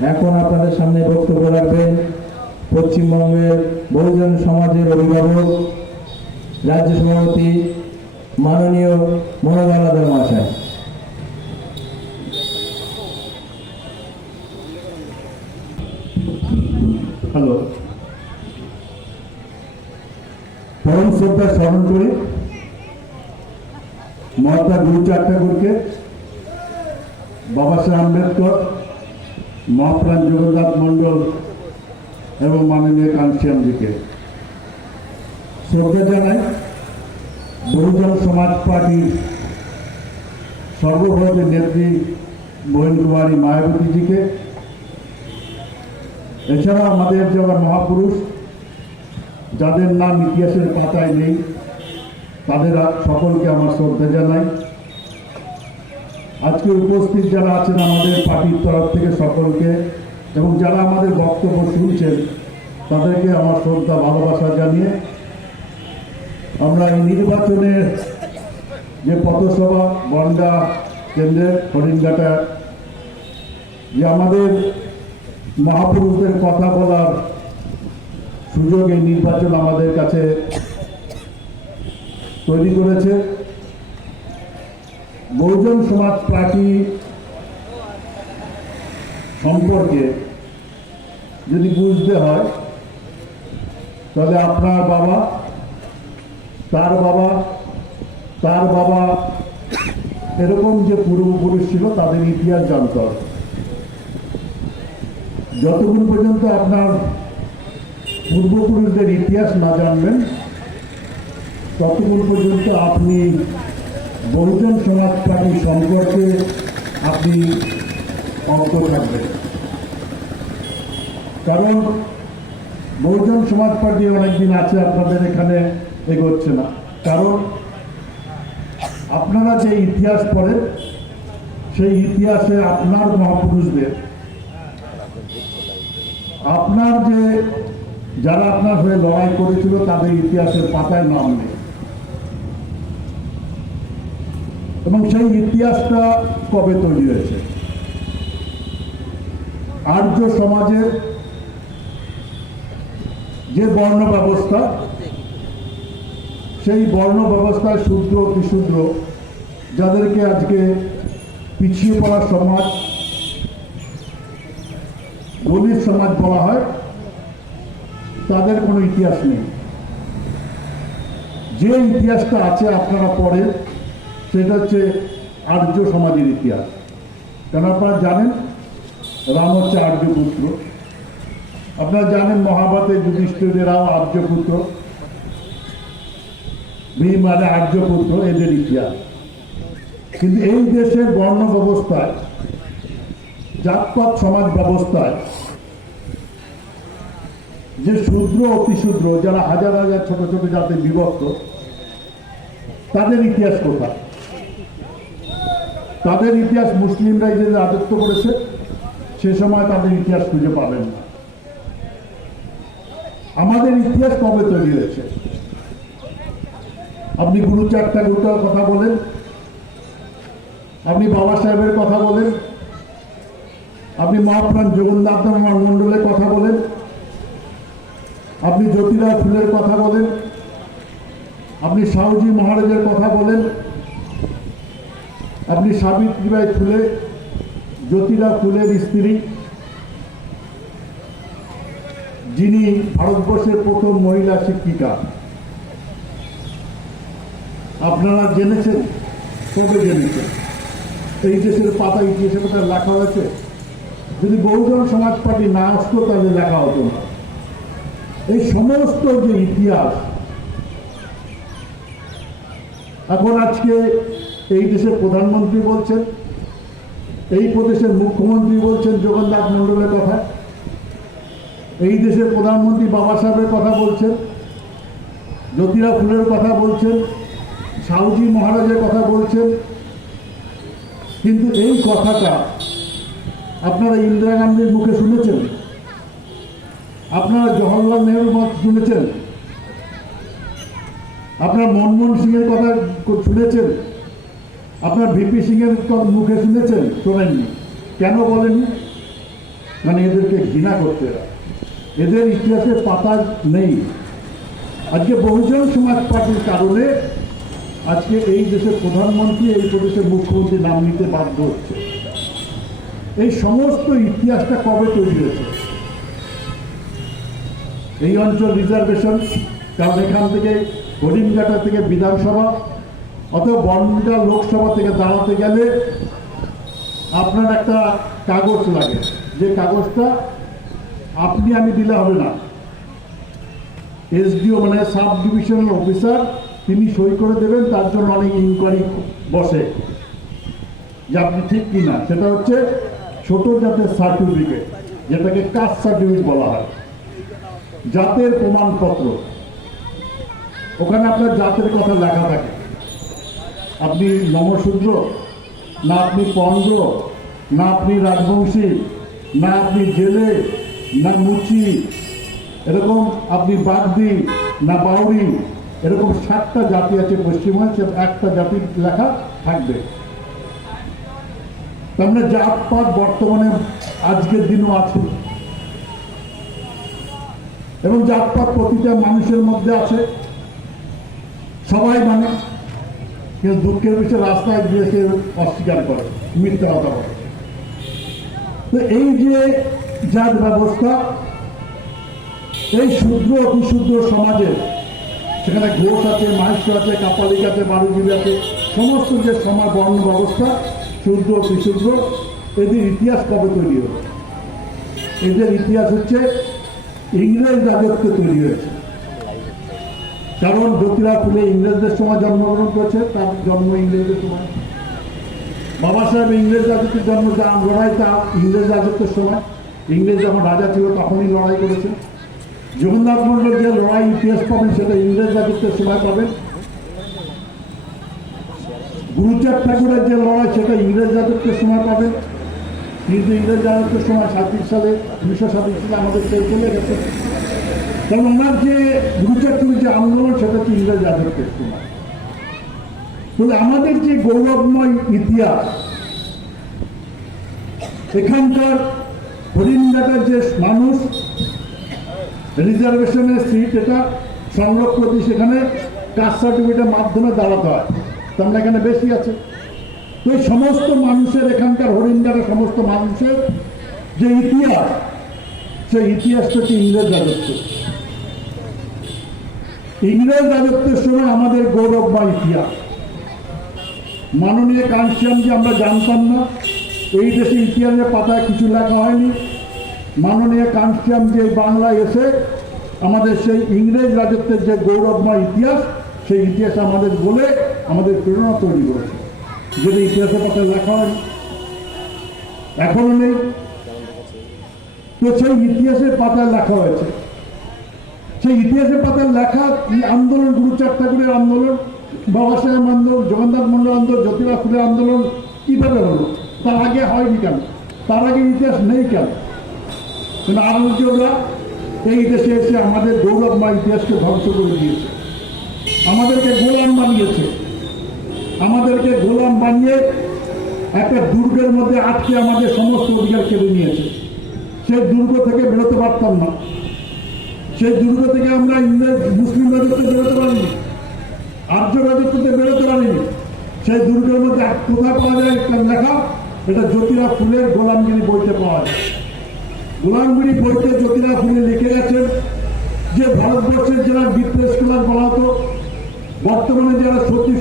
এখন আপনাদের সামনে বক্তব্য রাখবেন পশ্চিমবঙ্গের বহুজন সমাজের অভিভাবক রাজ্য সভাপতি মাননীয় মনোজ হালদার মহাশয়। হ্যালো, পরম শ্রদ্ধা স্মরণ করে মহাত্মা গুরুচাঁদ ঠাকুরকে, বাবা সাহেব আম্বেদকর, মহাপ্রাণ জগন্নাথ মণ্ডল এবং মাননীয় কাঞ্চিয়ামজিকে শ্রদ্ধা জানাই। বহুজন সমাজ পার্টির সর্বভারতীয় নেত্রী বহিন কুমারী মায়াবতীজিকে, এছাড়া আমাদের যারা মহাপুরুষ যাদের নাম ইতিহাসের পাতায় নেই তাদের সকলকে আমার শ্রদ্ধা জানাই। আজকে উপস্থিত যারা আছেন আমাদের পার্টির তরফ থেকে সকলকে এবং যারা আমাদের বক্তব্য শুনছেন তাদেরকে আমার শ্রদ্ধা ভালোবাসা জানিয়ে আমরা এই নির্বাচনের যে পথসভা বনগা কেন্দ্রের হরিণঘাটা যে আমাদের মহাপুরুষদের কথা বলার সুযোগ এই নির্বাচন আমাদের কাছে তৈরি করেছে। বহুজন সমাজ পার্টি সম্পর্কে যদি বুঝতে হয় তাহলে আপনার বাবা, তার বাবা, তার বাবা এরকম যে পূর্বপুরুষ ছিল তাদের ইতিহাস জানতে হবে। যতক্ষণ পর্যন্ত আপনার পূর্বপুরুষদের ইতিহাস না জানবেন ততক্ষণ পর্যন্ত আপনি বহুজন সমাজ পার্টি সম্পর্কে আপনি অজ্ঞ থাকবেন। কারণ বহুজন সমাজ পার্টি অনেকদিন আছে আপনাদের এখানে এগোচ্ছে না, কারণ আপনারা যে ইতিহাস পড়েন সেই ইতিহাসে আপনার মহাপুরুষদের, আপনার যে যারা আপনার হয়ে লড়াই করেছিল তাদের ইতিহাসের পাতায় নাম নেই এবং সেই ইতিহাসটা কবে তৈরি হয়েছে। আর্য সমাজের যে বর্ণ ব্যবস্থা, সেই বর্ণ ব্যবস্থায় শূদ্র অতিশূদ্র যাদেরকে আজকে পিছিয়ে পড়া সমাজ, দলিত সমাজ বলা হয়, তাদের কোনো ইতিহাস নেই। যে ইতিহাসটা আছে আপনারা পড়েন সেটা হচ্ছে আর্য সমাজের ইতিহাস। কেন আপনারা জানেন রাম হচ্ছে আর্যপুত্র, আপনারা জানেন মহাভারতে যুধিষ্ঠিরেরাও আর্যপুত্র, ভীম মানে আর্যপুত্র, এদের ইতিহাস। কিন্তু এই দেশের বর্ণ ব্যবস্থায়, জাতপাত সমাজ ব্যবস্থায় যে শূদ্র অতিশূদ্র যারা হাজার হাজার ছোট ছোট জাতি বিভক্ত, তাদের ইতিহাস কোথায়? তাদের ইতিহাস মুসলিমরা যে রাজত্ব করেছে সে সময় তাদের ইতিহাস খুঁজে পাবেন না। আমাদের ইতিহাস কবে তৈরি হয়েছে? আপনি গুরুচাঁদ ঠাকুরের কথা বলেন, আপনি বাবা সাহেবের কথা বলেন, আপনি মহাপ্রাণ জগন্নাথ মণ্ডলের কথা বলেন, আপনি জ্যোতিরাও ফুলের কথা বলেন, আপনি সাহুজি মহারাজের কথা বলেন, আপনি সাবিত্রীবাই ফুলে, জ্যোতিরাও ফুলের স্ত্রী, যিনি ভারতবর্ষের প্রথম মহিলা শিক্ষিকা, আপনারা জেনেছেন? কবে জেনেছেন? এই দেশের পাতা ইতিহাসে কোথায় লেখা হয়েছে? যদি বহুজন সমাজ পার্টি না আসতো তাহলে লেখা হতো না। এই সমস্ত যে ইতিহাস এখন আজকে এই দেশের প্রধানমন্ত্রী বলছেন, এই প্রদেশের মুখ্যমন্ত্রী বলছেন জগন্নাথ মণ্ডলের কথা, এই দেশের প্রধানমন্ত্রী বাবা সাহেবের কথা বলছেন, জ্যোতিরাও ফুলের কথা বলছেন, সাহুজি মহারাজের কথা বলছেন। কিন্তু এই কথাটা আপনারা ইন্দিরা গান্ধীর মুখে শুনেছেন? আপনারা জওহরলাল নেহরুর মুখে শুনেছেন? আপনার মনমোহন সিংয়ের কথা শুনেছেন? আপনার ভিপি সিংয়ের মুখে শুনেছেন? শোনেননি। কেন বলেননি? মানে এদেরকে ঘৃণা করতে হয়। এদের ইতিহাসের পাতা নেই। আজকে বহুজন সমাজ পার্টির কারণে আজকে এই দেশের প্রধানমন্ত্রী, এই প্রদেশের মুখ্যমন্ত্রী নাম নিতে বাধ্য হচ্ছে। এই সমস্ত ইতিহাসটা কবে তৈরি হয়েছে? এই অঞ্চল রিজার্ভেশন, কারণ এখান থেকে হরিণঘাটা থেকে বিধানসভা অথবা বনগাঁ লোকসভা থেকে দাঁড়াতে গেলে আপনার একটা কাগজ লাগে, যে কাগজটা আপনি আমি দিলে হবে না। এসডিও মানে সাব ডিভিশনাল অফিসার, তিনি সই করে দেবেন। তার জন্য অনেক ইনকোয়ারি বসে যে আপনি ঠিক কিনা। সেটা হচ্ছে ছোট জাতের সার্টিফিকেট, যেটাকে কাস্ট সার্টিফিকেট বলা হয়, জাতের প্রমাণপত্র। ওখানে আপনার জাতের কথা লেখা থাকে, আপনি নমশূদ্র না, আপনি পণ্ড না, আপনি রাজবংশী না, আপনি জেলে না মুচি, এরকম আপনি বাগদি না বাউরি, এরকম 7টা জাতি আছে পশ্চিমবঙ্গে, একটা জাতির লেখা থাকবে। তার মানে জাতপাত বর্তমানে আজকের দিনও আছে, এবং জাতপাত প্রতিটা মানুষের মধ্যে আছে, সবাই মানে। কিন্তু দুঃখের বিষয়ে রাস্তায় গিয়ে সে অস্বীকার করে, মিথ্যা কথা বলে। তো এই যে জাত ব্যবস্থা, এই শূদ্র অতিশূদ্র সমাজে, সেখানে ঘোষ আছে, মাহেশ্ব আছে, কাপালিক আছে, বারুজীবী আছে, সমস্ত যে সমাজ বর্ণ ব্যবস্থা, শূদ্র অতিশূদ্র, এদের ইতিহাস কবে তৈরি হয়েছে? এদের ইতিহাস হচ্ছে ইংরেজ রাজত্বে তৈরি হয়েছে। কারণ জ্যোতিরাও ফুলে ইংরেজদের সময় জন্মগ্রহণ করেছে, তার জন্ম ইংরেজদের সময়। বাবা সাহেব ইংরেজ রাজত্বের জন্ম, যা লড়াই তা ইংরেজ রাজত্বের সময়। ইংরেজ যখন রাজা ছিল তখনই লড়াই করেছে। জগন্নাথ মন্ডল যে লড়াই ইতিহাস পাবেন, সেটা ইংরেজ রাজত্বের সময় পাবেন। গুরুচাঁদ ঠাকুরের যে লড়াই, সেটা ইংরেজ রাজত্বের সময় পাবেন। কিন্তু ইংরেজ রাজত্বের সময় 1937 সালে 1937 সালে আমাদের সেই চলে গেছে। কারণ ওনার যে গুরুচাঁদ ঠাকুরের যে আন্দোলন, সেটা হচ্ছে ইংরেজ রাজত্বের সময়। বলে আমাদের যে গৌরবময় ইতিহাস, এখানকার হরিণঘাটার যে মানুষ, রিজার্ভেশনের সিট এটা সংরক্ষণ দিয়ে সেখানে কাস্ট সার্টিফিকেটের মাধ্যমে দাঁড়াতে হয়, তার মানে এখানে বেশি আছে। তো এই সমস্ত মানুষের, এখানকার হরিণঘাটার সমস্ত মানুষের যে ইতিহাস, সেই ইতিহাসটা হচ্ছে ইংরেজ রাজত্ব। ইংরেজ রাজত্বের সময় আমাদের গৌরবময় ইতিহাস। মাননীয় কাঞ্চিয়াম যে আমরা জানতাম না, এই দেশে ইতিহাসের পাতায় কিছু লেখা হয়নি। মাননীয় কাঞ্চিয়াম যে বাংলায় এসে আমাদের সেই ইংরেজ রাজত্বের যে গৌরবময় ইতিহাস, সেই ইতিহাস আমাদের বলে আমাদের প্রেরণা তৈরি করেছে, যেটা ইতিহাসের পাতায় লেখা হয়নি, এখনো নেই। তো সেই ইতিহাসের পাতায় লেখা হয়েছে। সেই ইতিহাসের পাতায় লেখা আন্দোলন, গুরুচাঁদ ঠাকুরের আন্দোলন, বাবা সাহেব আন্দোলন, জগন্নাথ মন্ডল আন্দোলন, জ্যোতিরাও ফুলের আন্দোলন কিভাবে হলো? তার আগে হয়নি কেন? তার আগে ইতিহাস নেই কেন? কিন্তু আরবরা এই দেশে এসে আমাদের গৌরবময় ইতিহাসকে ধ্বংস করে দিয়েছে, আমাদেরকে গোলাম বানিয়েছে। আমাদেরকে গোলাম বানিয়ে একটা দুর্গের মধ্যে আটকে আমাদের সমস্ত অধিকার কেড়ে নিয়েছে। সেই দুর্গ থেকে বেরোতে পারতাম না। সেই দুর্গ থেকে আমরা ইংরেজ মুসলিম রাজত্বে বেরোতে পারিনি, আর্য রাজত্বতে বেরোতে পারিনি। সেই দুর্গের মধ্যে কোথায় পাওয়া যায় একটা লেখা, এটা জ্যোতিরাও ফুলের গোলামগিরি বইতে পাওয়া যায়। গোলামগিরি বইতে জ্যোতিরাও ফুলে লিখে গেছেন যে ভারতবর্ষের যারা বিপ্লব স্কলার বলা হতো, বর্তমানে যারা সত্যি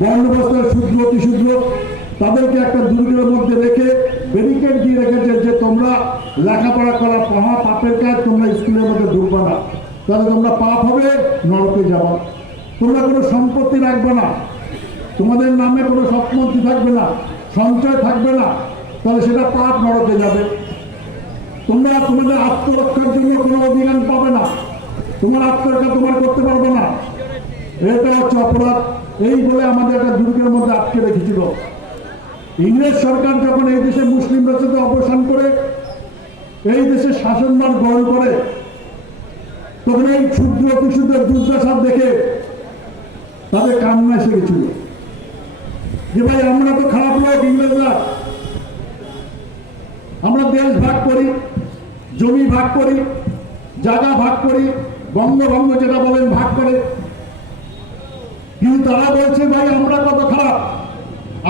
বর্ণবস্থার শূদ্র অতিশূদ্র, তাদেরকে একটা দুর্গের মধ্যে রেখে ব্যারিকেড দিয়ে রেখেছে যে তোমরা লেখাপড়া করা মহা পাপের কাজ, তোমরা স্কুলের মধ্যে ঢুকবে না, তাহলে তোমরা পাপ হবে, নরকে যাবা। তোমরা কোনো সম্পত্তি রাখবে না, তোমাদের নামে কোনো সম্পত্তি থাকবে না, সঞ্চয় থাকবে না, তাহলে সেটা পাপ, নরকে যাবে। তোমরা তোমাদের আত্মরক্ষার জন্য কোনো অধিকার পাবে না, তোমার আত্মরক্ষা তোমার করতে পারবে না, এটা হচ্ছে অপরাধ। এই বলে আমাদের একটা দুর্গের মধ্যে আটকে রেখেছিল। ইংরেজ সরকার যখন এই দেশে মুসলিম রাজত্ব অবসান করে এই দেশে শাসনভার গ্রহণ করে, তখন এই ক্ষুদ্র অতিশূদ্রের দুর্দশা দেখে তাদের কান্না এসে গেছিল যে ভাই আমরা তো খারাপ লোক, ইংরেজরা আমরা দেশ ভাগ করি, জমি ভাগ করি, জায়গা ভাগ করি, বঙ্গভঙ্গ যেটা বলেন ভাগ করে। কিন্তু তারা বলছে ভাই আমরা কত খারাপ,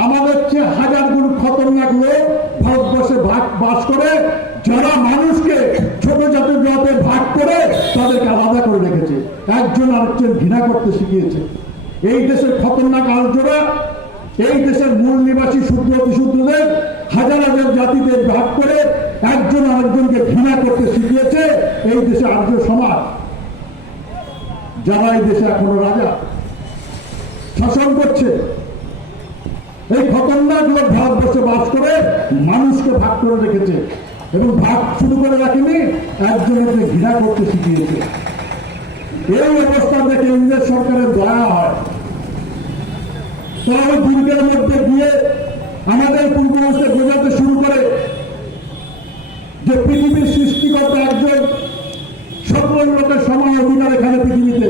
আমাদের চেয়ে হাজার গুণ খতরনাক লোক ভারতবর্ষে বাস করে, যারা মানুষকে ছোট ছোট জাতে ভাগ করে তাদেরকে আলাদা করে রেখেছে, একজন আরেকজন ঘৃণা করতে শিখিয়েছে। এই দেশের খতরনাক আর্যরা এই দেশের মূল নিবাসী শুদ্ধ অতিশুদ্ধদের হাজার হাজার জাতিতে ভাগ করে একজন আরেকজনকে ঘৃণা করতে শিখিয়েছে এই দেশে আর্য সমাজ, যারা এই দেশে এখনো রাজা শাসন করছে। এই খতরনাক লোক ভারতবর্ষে বাস করে মানুষকে ভাগ করে রেখেছে, এবং ভাগ শুরু করে রাখেনি, একজনকে ঘৃণা করতে শিখিয়েছে। এই অবস্থা দেখে ইংরেজ সরকারের দয়া হয়, তারা ওই দুর্গের মধ্যে গিয়ে আমাদের পূর্বাবস্থা বোঝাতে শুরু করে যে পৃথিবীর সৃষ্টিকর্তা একজন, সকল লোকের সমান অধিকার এখানে পৃথিবীতে।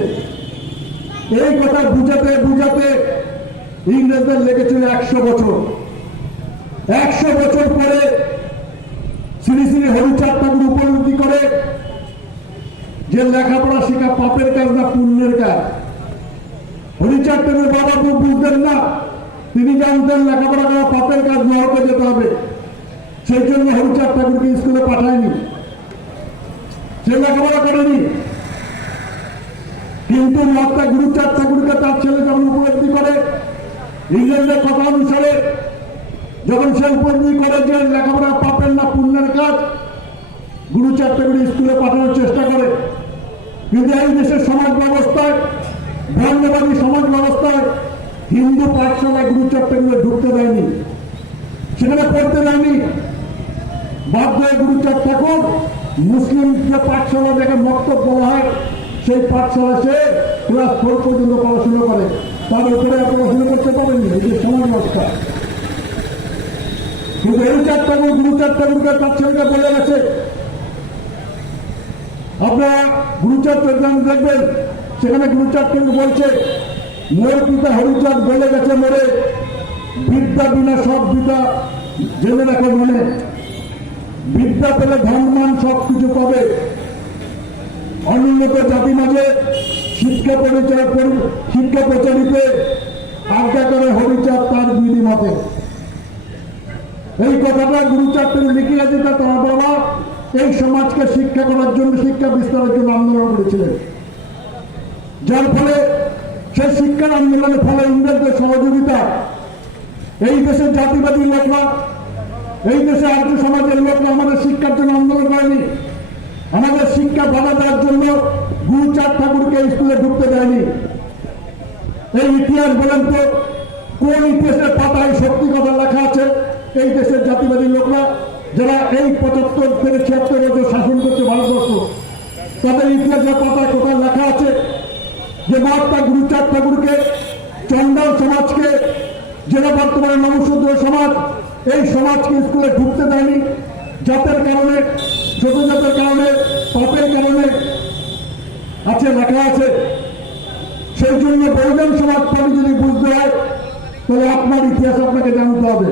এই কথা বুঝাতে বুঝাতে ইংরেজদের লেগেছিল 100 বছর। 100 বছর পরে শ্রী শ্রী হরিচাঁদ ঠাকুর উপলব্ধি করে যে লেখাপড়া শেখা পাপের কাজ না পুণ্যের কাজ। হরিচাঁদ ঠাকুর বাবা বুঝতেন না, তিনি জানতেন লেখাপড়া করা পাপের কাজ, নরকে যেতে হবে। সেই জন্য হরিচাঁদ ঠাকুরকে স্কুলে পাঠায়নি, সে লেখাপড়া করেনি। কিন্তু মহাত্মা গুরুচাঁদ ঠাকুরকে তার ছেলে যখন উপলব্ধি করে, ইংরেজদের কথা অনুসারে যখন সে উপলব্ধি করে যে লেখাপড়া পাপের না পুণ্যের কাজ, গুরুচাঁদ ঠাকুর স্কুলে পাঠানোর চেষ্টা করে। কিন্তু এই দেশের সমাজ ব্যবস্থায়, ব্রাহ্মণবাদী সমাজ ব্যবস্থায় হিন্দু পাঠশালায় গুরুচাঁদ ঠাকুর ঢুকতে দেয়নি, সেখানে পড়তে দেয়নি। বাধ্য হয়ে গুরুচাঁদ ঠাকুর মুসলিম যে পাঠশালা দেখে মক্তব বলা হয়, সেই পাঠশালা সে ক্লাস 4 পর্যন্ত পড়াশোনা করে, তার উপরে পড়াশোনা করতে পারেনি। এই যে সমাজ ব্যবস্থা। কিন্তু হরিচাঁদ ঠাকুর গুরুচাঁদ ঠাকুরকে তার ছেলেকে বলে গেছে, আপনারা গুরুচাঁদ ঠাকুর দেখবেন, সেখানে গুরুচাঁদ ঠাকুর বলছে, মোর পিতা হরিচাঁদ বলে গেছে মোরে, বিদ্যা বিনা সব বিদ্যা জেনে রাখো মনে, বিদ্যা পেলে ধনমান সব কিছু পাবে। অনুন্নত জাতি মাঝে শিক্ষা প্রচারিতে আজ্ঞা করে হরিচাঁদ তার বিধি মতে। এই কথাটা গুরুচাঁদ ঠাকুর লিখে আছে, তার বাবা এই সমাজকে শিক্ষা করার জন্য, শিক্ষা বিস্তারের জন্য আন্দোলন করেছিলেন। যার ফলে সেই শিক্ষার আন্দোলনের ফলে ইংরেজদের সহযোগিতা এই দেশের জাতিবাদী লোকরা, এই দেশে আর্য সমাজের লোকরা আমাদের শিক্ষার জন্য আন্দোলন করেনি। আমাদের শিক্ষা বাধা দেওয়ার জন্য গুরুচাঁদ ঠাকুরকে স্কুলে ঢুকতে দেয়নি। এই ইতিহাস বলেন তো, কোন ইতিহাসের পাতায় সত্যি কথা লেখা আছে? এই দেশের জাতিবাদী লোকরা যারা এই 75 থেকে 76 বছর শাসন করছে ভারতবর্ষ, তাদের ইতিহাসের পাতায় কোথায় লেখা আছে যে মহাত্মা গুরুচাঁদ ঠাকুরকে, চন্ডাল সমাজকে, যেটা বর্তমানে নমশূদ্র সমাজ, এই সমাজকে স্কুলে ঢুকতে দেয়নি? জাতের কারণে, ছোট জাতের কারণে, পাপের কারণে আছে, লেখা আছে। সেই জন্য বহুজন সমাজ পরে যদি বুঝতে হয়, তাহলে আপনার ইতিহাস আপনাকে জানতে হবে,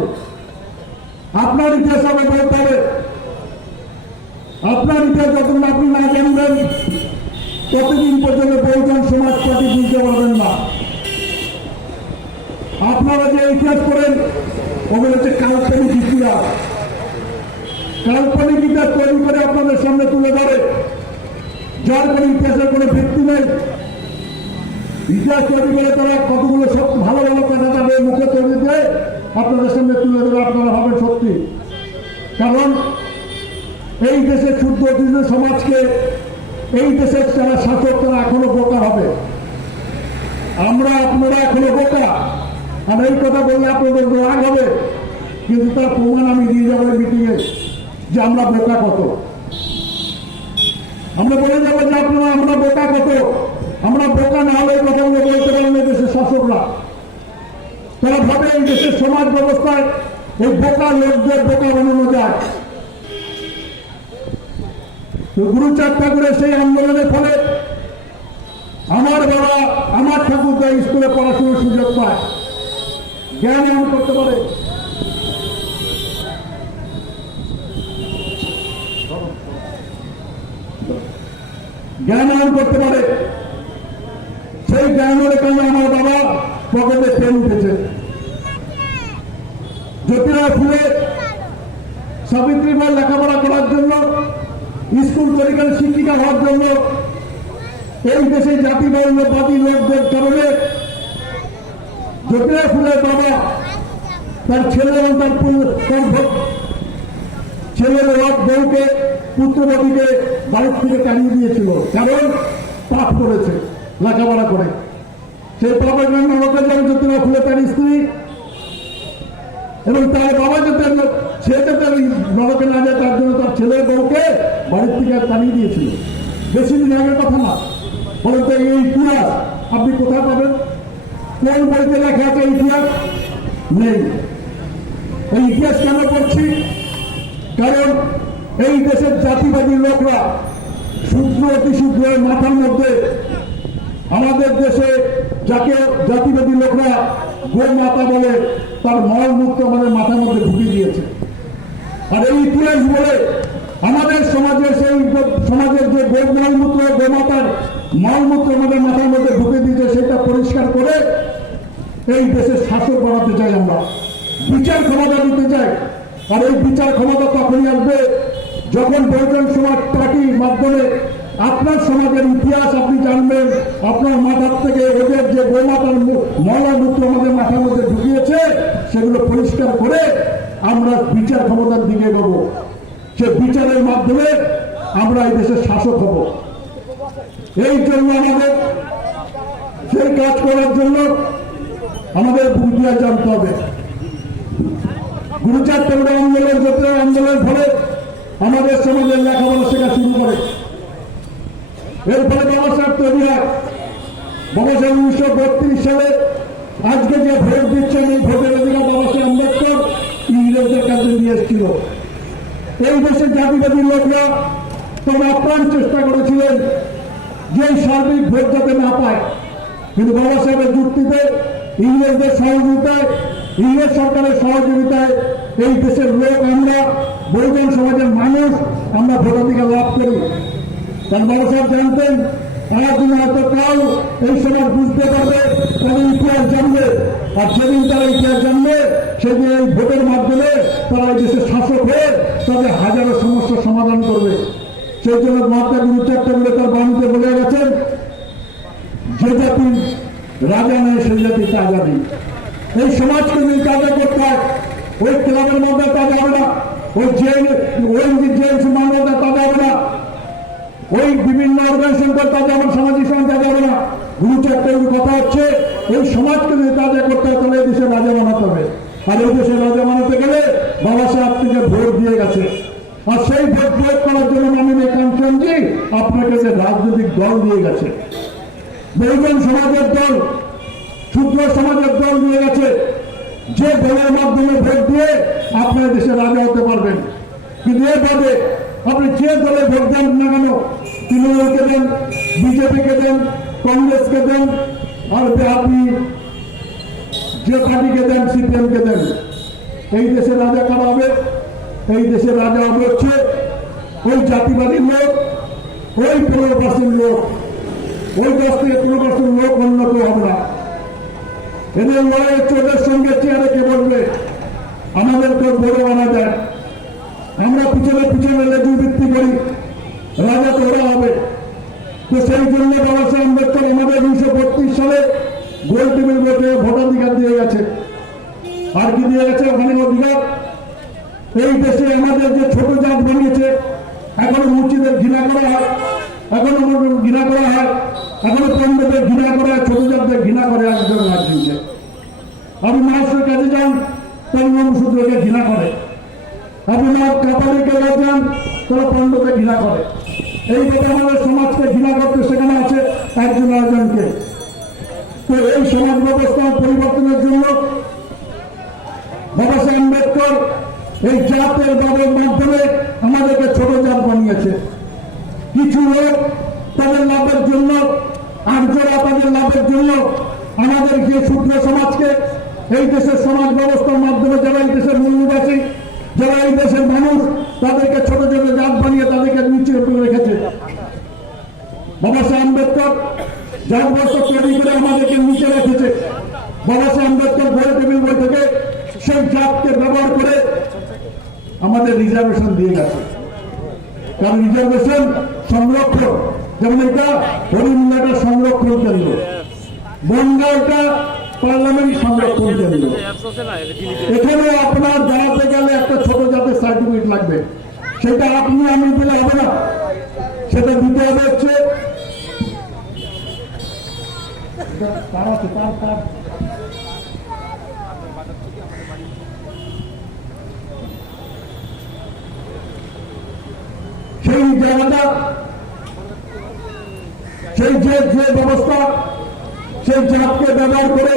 আপনার ইতিহাস আপনাকে বলতে হবে। আপনার ইতিহাস যতদিন আপনি না জানবেন, ততদিন পর্যন্ত বহুজন সমাজ পার্টি বুঝতে পারবেন না। আপনারা যে ইতিহাস করেন, ওগুলো হচ্ছে কাল্পনিক ইতিহাস। কাল্পনিক ইতিহাস তৈরি করে আপনাদের সামনে তুলে ধরে, যার কোনো ইতিহাসের কোনো ভিত্তি নেই। ইতিহাস তৈরি করে তারা কতগুলো সব ভালো ভালো কথা তাদের মুখে তৈরি দিয়ে আপনাদের সামনে তুলে ধরে, আপনারা ভাবেন সত্যি। কারণ এই দেশের শুদ্ধ সমাজকে, এই দেশের যারা শাসক, তারা এখনো বোকা হবে। আপনারা এখনো বোকা। আর এই কথা বললে আপনাদের রাগ হবে, কিন্তু তার প্রমাণ আমি দিয়ে যাবো মিটিংয়ে, যে আমরা বোকা কত। আমরা বলে যাবো যে আমরা বোকা কত। আমরা বোকা না হলে কথাগুলো বলতে পারেন এই দেশের শাসকরা। তারা ভাবে এই দেশের সমাজ ব্যবস্থায় এই বোকা লোকদের বোকা বানানো যায়। তো গুরুচাঁদ ঠাকুরের সেই আন্দোলনের ফলে আমার বাবা, আমার ঠাকুরদা স্কুলে পড়াশোনার সুযোগ পায়, জ্ঞান এমন করতে পারে। জ্ঞান অর্জন করতে পারে। সেই জ্ঞানের কারণে আমার বাবা পকেটে পেন উঠেছে। জ্যোতিরাও ফুলে সাবিত্রীবাই লেখাপড়া করার জন্য, স্কুল তরিকার শিক্ষিকা হওয়ার জন্য এই দেশে জাতিবাদী লোকদের কারণে জ্যোতিরাও ফুলের বাবা তার ছেলে এবং তার ছেলের বউকে পুত্রবধূকে বাড়ির থেকে টানিয়ে দিয়েছিল, কারণ পাপ করেছে লেখাপড়া করে। সেই পাপের জন্য লোকের যেমন জ্যোতিরাও ফুলে তার স্ত্রী এবং তার বাবা যাতে সে যাতে নরকে না যায় তার জন্য তার ছেলের বউকে বাড়ির থেকে টানিয়ে দিয়েছিল। বেশি দিন আগের কথা না। বলেন তো এই ইতিহাস আপনি কোথায় পাবেন? কোন বইতে লেখা আছে ইতিহাস? নেই। এই ইতিহাস কেন করছি? কারণ এই দেশের জাতিবাদী লোকরা শূদ্র অতি শূদ্রের মাথার মধ্যে আমাদের দেশে যাকে জাতিবাদী লোকরা গোমাতা বলে তার মলমূত্র আমাদের মাথার মধ্যে ঢুকিয়ে দিয়েছে। আর এই ইতিহাস বলে আমাদের সমাজে সেই সমাজের যে মলমূত্র গোমাতার মলমূত্র আমাদের মাথার মধ্যে ঢুকে দিয়েছে সেটা পরিষ্কার করে এই দেশের শাসক বানাতে চাই, আমরা বিচার ক্ষমতা দিতে চাই। আর এই বিচার ক্ষমতা তখনই আসবে যখন বহুজন সমাজ পার্টির মাধ্যমে আপনার সমাজের ইতিহাস আপনি জানবেন, আপনার মাথার থেকে ওদের যে গোমাতার মলমূত্র আমাদের মাথার মধ্যে ঢুকিয়েছে সেগুলো পরিষ্কার করে আমরা বিচার ক্ষমতার দিকে এগোবো। সে বিচারের মাধ্যমে আমরা এই দেশের শাসক হব। এই জন্য আমাদের সেই কাজ করার জন্য আমাদের ইতিহাস জানতে হবে। গুরুচাঁদ তরুণ আন্দোলন, জ্যোতিরাও আন্দোলন ফলে আমাদের সমাজের লেখাপড়া শেখা শুরু করে। এর ফলে বাবা সাহেব তৈরি হয়। বাবা সাহেব 1932 সালে আজকে যে ভোট দিচ্ছেন এই ভোটের অধিকার বাবা সাহেব আম্বেদকর ইংরেজদের কাছে নিয়ে এসেছিল। এই দেশের জাতিবাদী লোকরা তবে আপ্রাণ চেষ্টা করেছিলেন যে সার্বিক ভোট যাতে না পায়, কিন্তু বাবা সাহেবের যুক্তিতে ইংরেজদের সহযোগিতায়, ইংরেজ সরকারের সহযোগিতায় এই দেশের লোক আমরা বহুজন সমাজের মানুষ আমরা ভোটাধিকার লাভ করি। কারণ বাবা সাহেব জানতেন একদিন হয়তো কাল এই সমাজ বুঝতে পারবে, তাদের ইতিহাস জানবে, আর যেদিন তারা ইতিহাস জানবে সেদিন এই ভোটের মাধ্যমে তারা এই দেশের শাসক হয়ে তাদের হাজারো সমস্যার সমাধান করবে। সেই জন্য মহাত্মা গুরুচাঁদ তরুণ তার বাণীতে বলে গেছেন, যে জাতির রাজা নেই সেই জাতির তাজা নেই। এই সমাজকে যদি তাজা করতে হয়, ওই ক্লাবের মধ্যে তাজা হবে না, ওই জেল মধ্যে তাজা হবে না, ওই বিভিন্ন অর্গানাইজেশন তাজা হবে, সামাজিক সমাজ তাজা হবে না। গুরুচাঁদ তরুণ কথা হচ্ছে এই সমাজকে যদি তাজা করতে হয় তাহলে এই দেশের রাজা বানাতে হবে। আর এই দেশের রাজা বানাতে গেলে বাবা সাহেব থেকে ভোট দিয়ে গেছে। আর সেই ভোট প্রয়োগ করার জন্য মাননীয় কাঞ্চনজি আপনাকে যে রাজনৈতিক দল দিয়ে গেছে, বহুজন সমাজের দল, ক্ষুদ্র সমাজের দল দিয়ে গেছে, যে দলের মাধ্যমে ভোট দিয়ে আপনার দেশে রাজা হতে পারবেন। কিন্তু এর বাদে আপনি যে দলে ভোট দেন না কেন, তৃণমূলকে দেন, বিজেপিকে দেন, কংগ্রেসকে দেন, আর আপনি যে পার্টিকে দেন, সিপিএমকে দেন, এই দেশের রাজা কারা হবে? এই দেশের রাজা হবে হচ্ছে ওই জাতিবাদী লোক, ওই 15% লোক, ওই 10 থেকে 15% লোক, অন্য কেউ হবে না। এদের লড়াই হচ্ছে ওদের সঙ্গে চেয়ারে কে বলবে, আমাদেরকে বড় বানা যায়। আমরা পিছনে পিছনে লেজু বৃত্তি করি, রাজা তো ওরা হবে। তো সেই জন্য বাবা সাহেব আম্বেদকর আমাদের 1932 সালে গোল টেবিল ভোটে ভোটাধিকার দিয়ে গেছে। আর কি দিয়ে গেছে ওখানে অধিকার? এই দেশে আমাদের যে ছোট জাত বানিয়েছে, এখনো মুচিদের ঘৃণা করা হয়, এখনো ঘৃণা করা হয়, এখনো পণ্ডিতদের ঘৃণা করা হয়, ছোট জাতদের ঘৃণা করে একজন রাজ্যে। আপনি মানুষের কাছে যান, পণ্ডিতকে ঘৃণা করে। আপনি কাতারিকে যান, তারা পণ্ডিতকে ঘৃণা করে। এইভাবে আমাদের সমাজকে ঘৃণা করতে সেখানে আছে একজন আরেকজনকে। তো এই সমাজ ব্যবস্থার পরিবর্তনের জন্য বাবা সাহেব আম্বেদকর এই জাতের দাবের মাধ্যমে আমাদেরকে ছোট জাত বানিয়েছে। কিছু লোক তাদের লাভের জন্য, আর্যরা তাদের লাভের জন্য আমাদের যে ক্ষুদ্র সমাজকে, এই দেশের সমাজ ব্যবস্থার মাধ্যমে যারা এই দেশের মূল্যবাসী, যারা এই দেশের মানুষ, তাদেরকে ছোট ছোট জাত বানিয়ে তাদেরকে নিচে রেখেছে। বাবা সাহেব আম্বেদকর জাতবস্ত্র তৈরি করে আমাদেরকে নিচে রেখেছে। বাবা সাহেব আম্বেদকর ঘরে টেবিল বই থেকে সেই জাতকে ব্যবহার করে আমাদের রিজার্ভেশন দিয়ে গেছে। কারণ রিজার্ভেশন সংরক্ষণ, যেমন এটা হরিমুন্ডাটা সংরক্ষণ কেন্দ্র, বনগাঁওটা পার্লামেন্ট সংরক্ষণ কেন্দ্র। এখানে আপনার দাঁড়াতে গেলে একটা ছোট জাতের সার্টিফিকেট লাগবে, সেটা আপনি আমি দিলে হবে না, সেটা দিতে হবে হচ্ছে সেই জায়গাটা, সেই যে ব্যবস্থা, সেই জাতকে ব্যবহার করে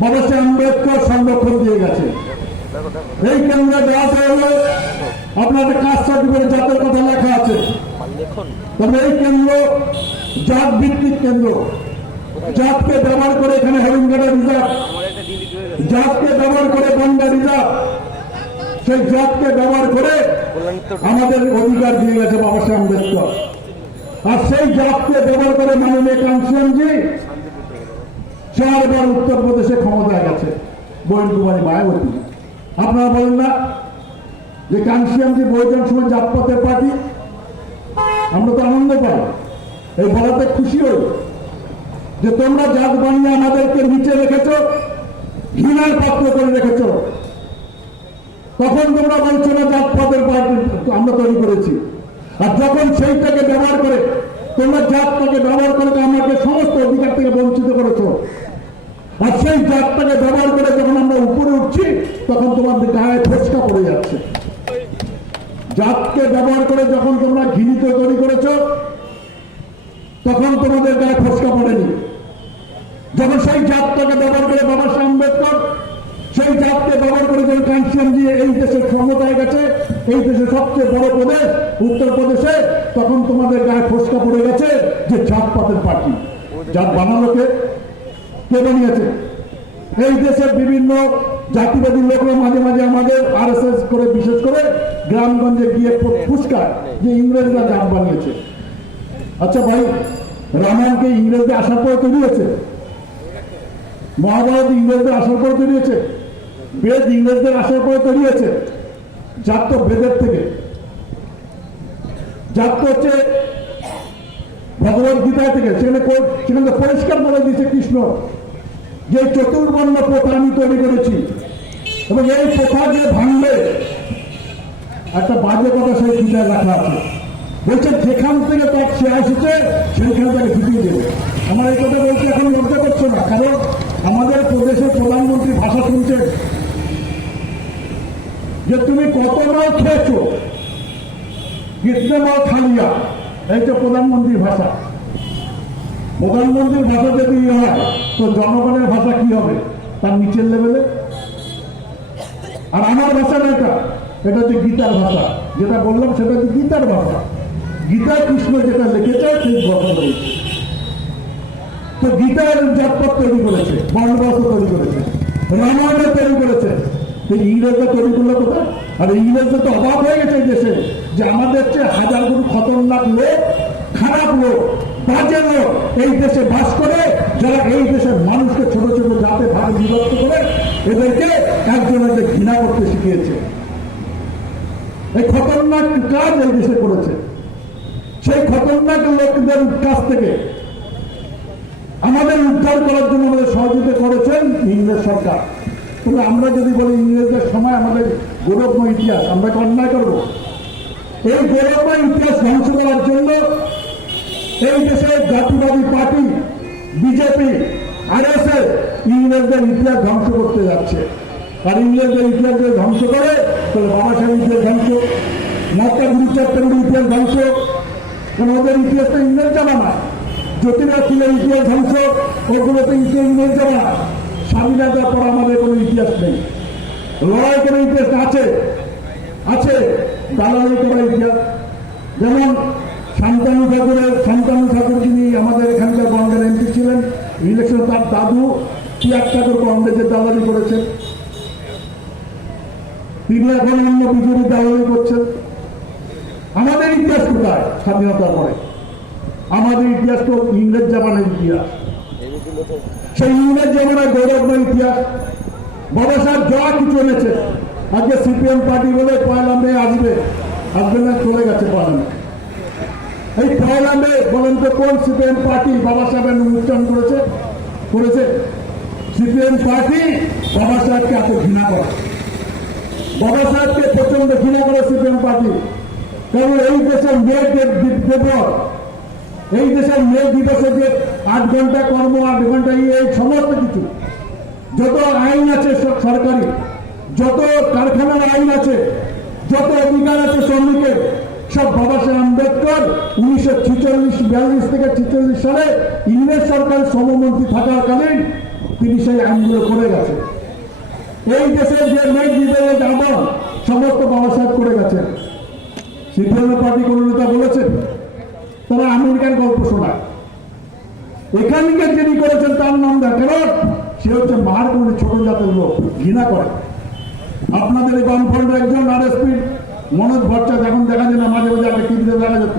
বাবা সাহেব আম্বেদকর সংরক্ষণ দিয়ে গেছে। এই কেন্দ্রে দেওয়াটা হলো আপনাদের কাস্ট সার্টিফিকেট জাতের কথা লেখা আছে, তবে এই কেন্দ্র জাত ভিত্তিক কেন্দ্র। জাতকে ব্যবহার করে এখানে হরিণঘাটা রিজার্ভ, জাতকে ব্যবহার করে বনগাঁ রিজার্ভ, সেই জাতকে ব্যবহার করে আমাদের অধিকার দিয়ে গেছে বাবা সাহেব আম্বেদকর। আর সেই জাতকে ব্যবহার করে মাননীয় কাঞ্চনজি 4 বার উত্তরপ্রদেশে ক্ষমতায় গেছে, বরুণ কুমারী মায়াবতী। আপনারা বলেন না যে কাঞ্চনজি বহুজন সময় জাতপাতের পার্টি? আমরা তো আনন্দ পাই, এই বলাতে খুশি হই যে তোমরা জাত বানিয়ে আমাদেরকে নিচে রেখেছ, ঘৃণার পাত্র করে রেখেছ। তখন তোমরা বলছো না জাতপাতের পার্টি আমরা তৈরি করেছি, আর যখন সেইটাকে ব্যবহার করে তোমরা জাতটাকে ব্যবহার করে আমাকে সমস্ত অধিকার থেকে বঞ্চিত করেছো, আর সেই জাতটাকে ব্যবহার করে যখন আমরা উপরে উঠছি তখন তোমাদের গায়ে ফসকা পড়ে যাচ্ছে। জাতকে ব্যবহার করে যখন তোমরা ঘৃণিত তৈরি করেছ তখন তোমাদের গায়ে ফসকা পড়েনি। যখন সেই জাতটাকে ব্যবহার করে বাবা সাহেব আম্বেদকর সেই জাতকে ব্যবহার করে যখন কাঞ্চনজি এই দেশের ক্ষমতায় গেছে, এই দেশের সবচেয়ে বড় প্রদেশ উত্তরপ্রদেশে, তখন তোমাদের গায়ে ফসকা পড়ে গেছে যে জাতপাতের পার্টি। জাত বানালো কে বানিয়েছে? এই দেশের বিভিন্ন জাতিবাদী লোকরা মাঝে মাঝে আমাদের আরএসএস করে, বিশেষ করে গ্রামগঞ্জে গিয়ে ফুসকায় যে ইংরেজরা জাত বানিয়েছে। আচ্ছা ভাই, রামায়ণকে ইংরেজদের আসার পরে তৈরি হয়েছে? মহাভারত ইংরেজদের আসার পরে তৈরি হয়েছে? বেদ ইংরেজদের আসার পরে তৈরি হয়েছে? জাত তো বেদের থেকে, জাত তো হচ্ছে ভগবত গীতা থেকে। সেখানে পরিষ্কার বলে দিয়েছে কৃষ্ণ যে চতুর্বর্ণ প্রথা আমি তৈরি করেছি, এবং এই প্রথাকে ভাঙলে একটা বাজে কথা সেই গীতায় লেখা আছে, বলছে যেখান থেকে তার সে এসেছে সেইখানে তাকে ঢুকিয়ে দেবে। আমার এই কথা বলতে এখন লজ্জা করছে না, কারণ আমাদের প্রদেশের প্রধানমন্ত্রী ভাষা শুনছেন যে তুমি কত মাল খেয়েছো, কিতনে মাল খালিয়া, এই তো প্রধানমন্ত্রীর ভাষা। প্রধানমন্ত্রীর ভাষা যদি হয় তো জনগণের ভাষা কি হবে? তার নিচের লেভেলে। আর আমার ভাষা না, এটা হচ্ছে গীতার ভাষা। যেটা বললাম সেটা হচ্ছে গীতার ভাষা। গীতা কৃষ্ণ যেটা লিখেছে সেই কথা বলেছে। তো গীতার জাতপাত তৈরি করেছে, বর্ণবাস তৈরি করেছে, রামায়ণ তৈরি করেছে, ইংরেজরা তৈরি করলো কোথায়? আর ইংরেজরা তো অবাক হয়ে গেছে এই দেশে যে আমাদের চেয়ে হাজার গুণ খতরনাক লোক, খারাপ লোক, বাজে লোক এই দেশে বাস করে, যারা এই দেশের মানুষকে ছোট ছোট জাতে ভাগে বিভক্ত করে এদেরকে একজনকে ঘৃণা করতে শিখিয়েছে। এই খতরনাক কাজ এই দেশে করেছে। সেই খতরনাক লোকদের কাছ থেকে আমাদের উদ্ধার করার জন্য আমাদের সহযোগিতা করেছেন ইংরেজ সরকার। তবে আমরা যদি বলি ইংরেজদের সময় আমাদের গৌরবময় ইতিহাস, আমরা কি অন্যায় করবো? এই গৌরবময় ইতিহাস ধ্বংস করার জন্য এই দেশের জাতিবাদী পার্টি বিজেপি, আরএসএস ইংরেজদের ইতিহাস ধ্বংস করতে যাচ্ছে। আর ইংরেজদের ইতিহাস যদি ধ্বংস করে তাহলে বাবা সাহেব ইতিহাস ধ্বংস, মহাত্মা গুরুচাঁদের ইতিহাস ধ্বংস, কারণ ওদের ইতিহাস তো ইংরেজ জানা না। জ্যোতিরাজ ছিলেন ইতিহাস ধ্বংস, ওগুলোতে ইংরেজ জানা না। স্বাধীনতার পর আমাদের কোনো ইতিহাস নেই। লড়াই করে ইতিহাস আছে, দালালি করা ইতিহাস। যেমন শান্তনু ঠাকুর যিনি আমাদের এখানকার বঙ্গের এমপি ছিলেন, ইলেকশন তার দাদু 73 কংগ্রেসের দালালি করেছেন, তিনি এখন অন্য বিজেপি দালালি করছেন। আমাদের ইতিহাস কোথায় স্বাধীনতার পরে? আমাদের ইতিহাস তো ইংরেজ জামানার ইতিহাস, সেই ইংরেজ জামানার গৌরবময় ইতিহাস। বাবা সাহেব যা কিছু এনেছে, আজকে সিপিএম পার্টি বলে পয়লা মে আসবে, আসবে না, চলে গেছে পার্লামেন্ট। এই পয়লা মে বলেন তো কোন সিপিএম পার্টি বাবা সাহেবের অনুষ্ঠান করেছে? সিপিএম পার্টি বাবা সাহেবকে এত ঘৃণা করে, বাবা সাহেবকে প্রচন্ড ঘৃণা করে সিপিএম পার্টি। কারণ এই দেশের মেয়ে দিবস, এই দেশের মেয়ে দিবসে যে 8 ঘন্টা কর্ম, 8 ঘন্টা এই সমস্ত কিছু, যত আইন আছে সরকারি, যত কারখানার আইন আছে, যত অধিকার আছে শ্রমিকের, সব বাবা সাহেব আম্বেদকর 1946-42 থেকে 46 সালে ইংরেজ সরকারের শ্রমমন্ত্রী থাকাকালীন তিনি সেই আইনগুলো করে গেছে। এই দেশের যে মেয়ে দিবসের আহ্বান সমস্ত বাবা সাহেব করে গেছেন। সিপিএম পার্টি কোন নেতা বলেছেন তারা আমেরিকান গল্প শোনায়, এখানকার যিনি করেছেন তার নাম দেয়, কারণ সে হচ্ছে মার কোন ছোট জাতের লোক, ঘৃণা করে। আপনাদের এই বামফ্রন্টের একজন আরএসপি মনোজ ভট্টাচার্য, এখন দেখা যায় না, মাঝে মাঝে আপনি টিভিতে দেখা যেত।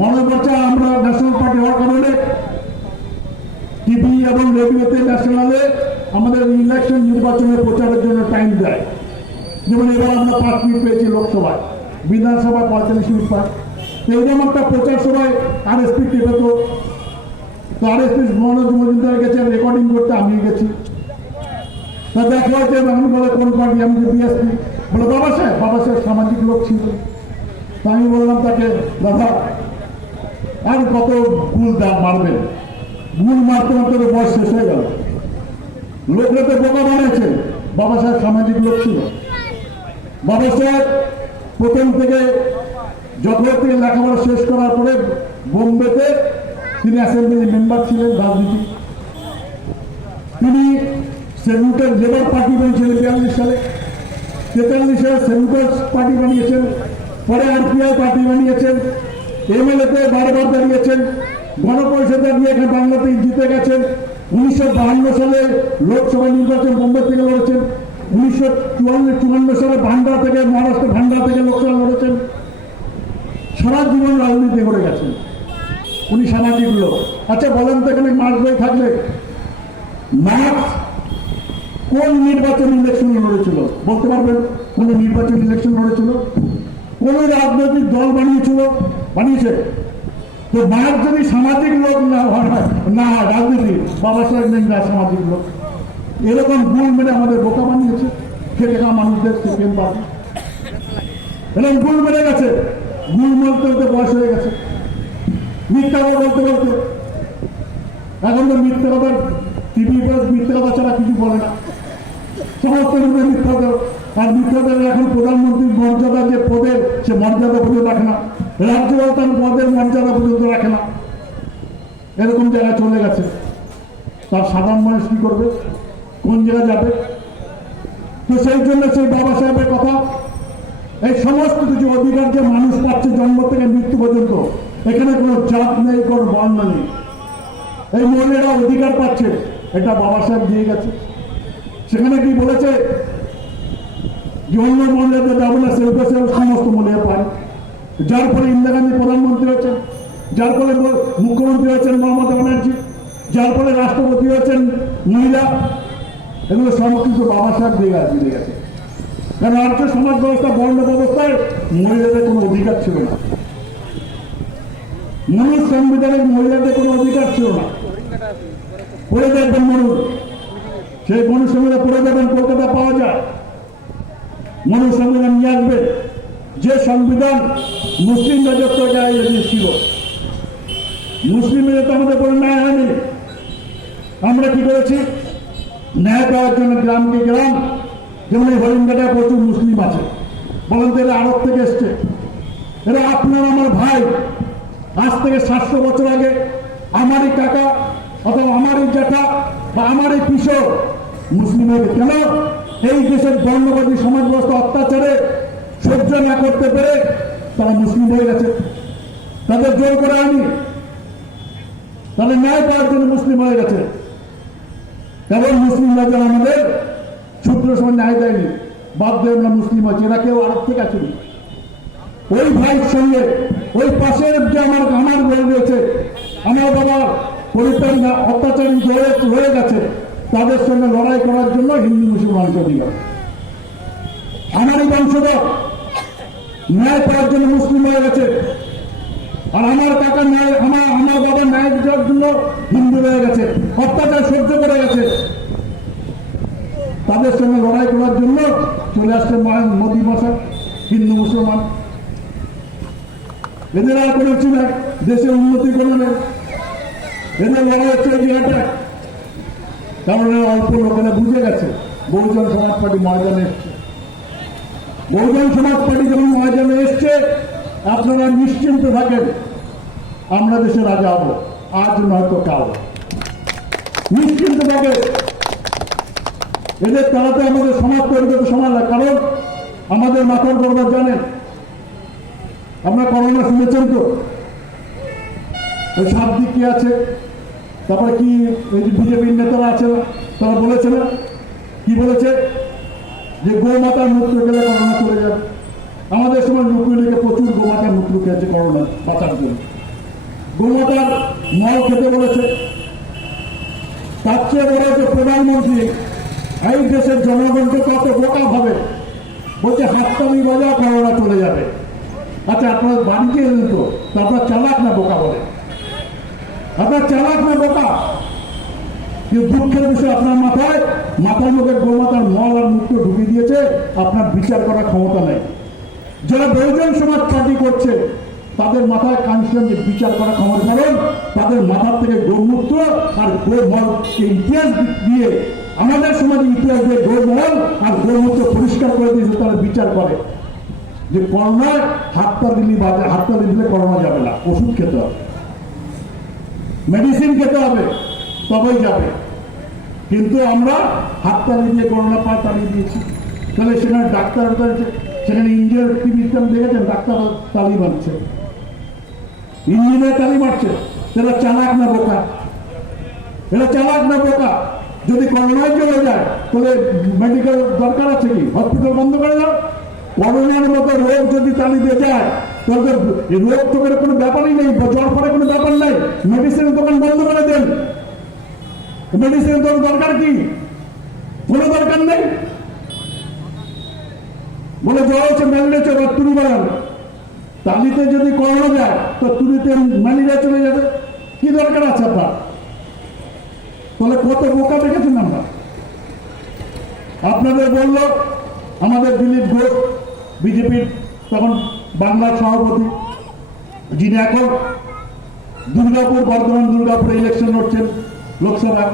মনোজ ভট্টাচার্য আমরা ন্যাশনাল পার্টি হওয়ার কারণে টিভি এবং রেডিওতে ন্যাশনালে আমাদের ইলেকশন নির্বাচনের প্রচারের জন্য টাইম দেয়। যেমন এবার আমরা 5 মিনিট পেয়েছি লোকসভায়, বিধানসভায় 45 মিনিট পাই। এইরকম একটা প্রচার সভায় আরএসপি টিভি তো আরএসপি মনোজ মজুমদার গেছেন রেকর্ডিং করতে, আমি গেছি। তা দেখা হচ্ছে, আমি বলে কোন পার্টি? আমি যে বিএসপি। বলে বাবা সাহেব সামাজিক লোক ছিল। তা আমি বললাম তাকে, দাদা আর কত গুল মারবেন? গুল মারতে মারতে বয়স শেষ হয়ে গেল। লোকরা তো বোকা বানিয়েছে। বাবা সাহেব সামাজিক লোক ছিল। বাবা সাহেব প্রথম থেকে যখন থেকে লেখাপড়া শেষ করার পরে বোম্বেতে তিনি অ্যাসেম্বলি মেম্বার ছিলেন, রাজনীতি। তিনি সেন্ট্রাল লেবার পার্টি বানিয়েছিলেন 42 সালে, 43 সালে সেন্ট্রাল পার্টি বানিয়েছেন, পরে আরপিআই পার্টি বানিয়েছেন, এমএলএতে বারবার দাঁড়িয়েছেন, গণপরিষদে নিয়ে এখানে বাংলাতে জিতে গেছেন। 1952 সালে লোকসভা নির্বাচন বোম্বে থেকে লড়েছেন। 1954 সালে ভান্ডার থেকে, মহারাষ্ট্র ভান্ডার থেকে লোকসভা লড়েছেন। সারা জীবন রাজনীতি করে গেছেন উনি, সামাজিক লোক। আচ্ছা বলেন তো, এখানে মার্চ বই থাকলে মার্চ কোন নির্বাচন ইলেকশন লড়েছিল বলতে পারবেন? কোন নির্বাচন ইলেকশন লড়েছিল? কোন রাজনৈতিক দল বানিয়েছে? তো মার্চ যদি সামাজিক লোক না হয়, রাজনীতি, বাবা সাহেব নেই না সামাজিক লোক। এরকম গুল মেরে আমাদের বোকা বানিয়েছে খেটে খাওয়া মানুষদের সিপিএম পার্টি। এরকম গুল মেরে গেছে, গুল মারতে হতে বয়স হয়ে গেছে, মিথ্যা কথা বলতে বলতে। এখন তো মিথ্যা কথা টিভি মিথ্যা কথা ছাড়া কিছু বলে না, সমস্ত মিথ্যা কথা। আর মিথ্যা কথা এখন প্রধানমন্ত্রীর মর্যাদা যে পদের, সে মর্যাদা পর্যন্ত রাখে না, রাজ্যপাল তার পদের মর্যাদা পর্যন্ত রাখে না। এরকম জায়গায় চলে গেছে। তার সাধারণ মানুষ কি করবে? কোন জায়গায় যাবে? তো সেই জন্য সেই বাবা সাহেবের কথা, এই সমস্ত কিছু অধিকার যে মানুষ পাচ্ছে জন্ম থেকে মৃত্যু পর্যন্ত, এখানে কোনো জাত নেই, কোনো বর্ণ নেই। এই মহিলারা অধিকার পাচ্ছে, এটা বাবা সাহেব দিয়ে গেছে। সেখানে কি বলেছে যে অন্য মহিলাদের যাবে না, সেলফে সমস্ত মহিলা পায়। যার ফলে ইন্দিরা গান্ধী প্রধানমন্ত্রী হয়েছেন, যার ফলে মুখ্যমন্ত্রী হয়েছেন মমতা ব্যানার্জি, যার ফলে রাষ্ট্রপতি হয়েছেন মহিলা। এগুলো সব কিছু বাবা সাহেব দিয়ে গেছে। কারণ আর্য সমাজ ব্যবস্থা, বর্ণ ব্যবস্থায় মহিলাদের কোনো অধিকার ছিল না। মনুষ সংবিধানে মহিলাদের কোনো অধিকার ছিল না। পড়ে দেখবেন মনুষ, সেই মনুষ সংবিধান পড়ে যাবেন, কলকাতা পাওয়া যায়। মনুষ সংবিধান নিয়ে আসবে, যে সংবিধান মুসলিম রাজত্ব ছিল। মুসলিমদের তো আমাদের কোনো ন্যায় হয়নি। আমরা কি করেছি? ন্যায় পাওয়ার জন্য গ্রামকে গ্রাম, যেমন এই হরিণঘাটায় প্রচুর মুসলিম আছে, বলেন তো এরা আরব থেকে এসছে। এরা আপনার আমার ভাই। আজ থেকে 700 বছর আগে আমারই কাকা অথবা আমারই জ্যাঠা বা আমারই পিসো মুসলিম হয়ে কেন? এই দেশের বর্ণবাদী সমাজ ব্যবস্থা অত্যাচারে সহ্য না করতে পেরে তারা মুসলিম হয়ে গেছে। তাদের জোর করে আনি, তাদের ন্যায় পাওয়ার জন্য মুসলিম হয়ে গেছে। কারণ মুসলিমরা যেন আমাদের সূত্র সময় ন্যায় দেয়নি, বাধ্য আমরা মুসলিম আছি। এরা কেউ আরব থেকে আসেনি, ওই ভাইয়ের সঙ্গে ওই পাশের যে আমার রয়েছে, আমার বাবার পরিত্রাণ অত্যাচারী হয়ে গেছে, তাদের সঙ্গে লড়াই করার জন্য হিন্দু মুসলমানকে দিলাম। আমারই বংশধর ন্যায় পাওয়ার জন্য মুসলিম হয়ে গেছে, আর আমার কাকা ন্যায় আমার বাবা ন্যায় দেওয়ার জন্য হিন্দু হয়ে গেছে, অত্যাচার সহ্য করে গেছে। তাদের সঙ্গে লড়াই করার জন্য চলে আসছে মোদী মশাই, হিন্দু মুসলমান। এদের আর কোনো কিছু না, দেশের উন্নতি করবে, এদের লড়াই হচ্ছে অ্যাটাক। কারণ অল্প লোকেরা বুঝে গেছে বহুজন সমাজ পার্টি ময়দানে এসছে। বহুজন সমাজ পার্টি যখন ময়দানে এসছে, আপনারা নিশ্চিন্ত থাকেন, আমরা দেশে রাজা হব, আজ নয়তো কাল। নিশ্চিন্ত থাকেন, এদের তাড়াতে আমাদের সমাজ তৈরি করতে সময় লাগে। কারণ আমাদের মাথার গর্ব জানেন, আমরা করোনা শুনেছেন তো, ওই 7 দিক কি আছে, তারপরে কি এই যে বিজেপির নেতারা আছে তারা বলেছে না, কি বলেছে যে গোমাতার মূত্র গেলে করোনা চলে যাবে। আমাদের সময় লোকে প্রচুর গোমাতার মূত্র খেয়েছে করোনা বাঁচার জন্য, গোমাতার মল খেতে বলেছে। তার চেয়ে বলে যে প্রধানমন্ত্রী এই দেশের জনগণকে কত বোকা ভাবে, বলছে হাততালি বাজা করোনা চলে যাবে। আচ্ছা, আপনার বাড়িতে এলেন তো, আপনার চালাক না বোকা বলে? আপনার চালাক না বোকা? কিন্তু দুঃখের বিষয়, আপনার মাথার লোকের গোমাতার মল আর মুক্ত ঢুকিয়ে দিয়েছে, আপনার বিচার করার ক্ষমতা নেই। যারা বহুজন সমাজ পার্টি করছে তাদের মাথায় কানছিলেন যে বিচার করার ক্ষমতা, কারণ তাদের মাথার থেকে গোমূত্র আর গোমলকে ইতিহাস দিয়ে, আমাদের সমাজে ইতিহাস দিয়ে গোমল আর গোমূত্র পরিষ্কার করে দিয়েছে, তারা বিচার করে যে করোনায় হাততালি দিলে করোনা যাবে না, ওষুধ খেতে হবে, মেডিসিন খেতে হবে, তবেই যাবে। কিন্তু আমরা হাততালি দিয়ে করোনা পা তালিয়ে দিয়েছি। তাহলে সেখানে ডাক্তার, সেখানে ইঞ্জিনিয়ার সিস্টেম দেখেছেন, ডাক্তার তালি মারছে, ইঞ্জিনিয়ার তালি মারছে। এরা চালাক না বোকা? এরা চালাক না বোকা? যদি করোনায় চলে যায় তাহলে মেডিকেল দরকার আছে কি? হসপিটাল বন্ধ করে দাও। করোনার মতো রোগ যদি তালি দিয়ে যায় তাহলে রোগ তোকের কোনো ব্যাপারই নেই, জ্বর পরে কোনো ব্যাপার নেই, মেডিসিনের দোকান বন্ধ করে দেন। মেডিসিনের দোকান দরকার কি? কোনো দরকার নেই। বলে জ্বর হচ্ছে, ম্যালেরিয়া চলে, তুলি বাড়ান। তালিতে যদি করোনা যায় তো তুলিতে ম্যালেরিয়া চলে যাবে, কি দরকার আছে আপনার? তাহলে কত বোকা দেখেছেন আমরা। আপনাদের বলল আমাদের দিলীপ ঘোষ, বিজেপির তখন বাংলার সভাপতি, যিনি এখন বর্ধমান দুর্গাপুরে ইলেকশন লড়ছেন লোকসভা,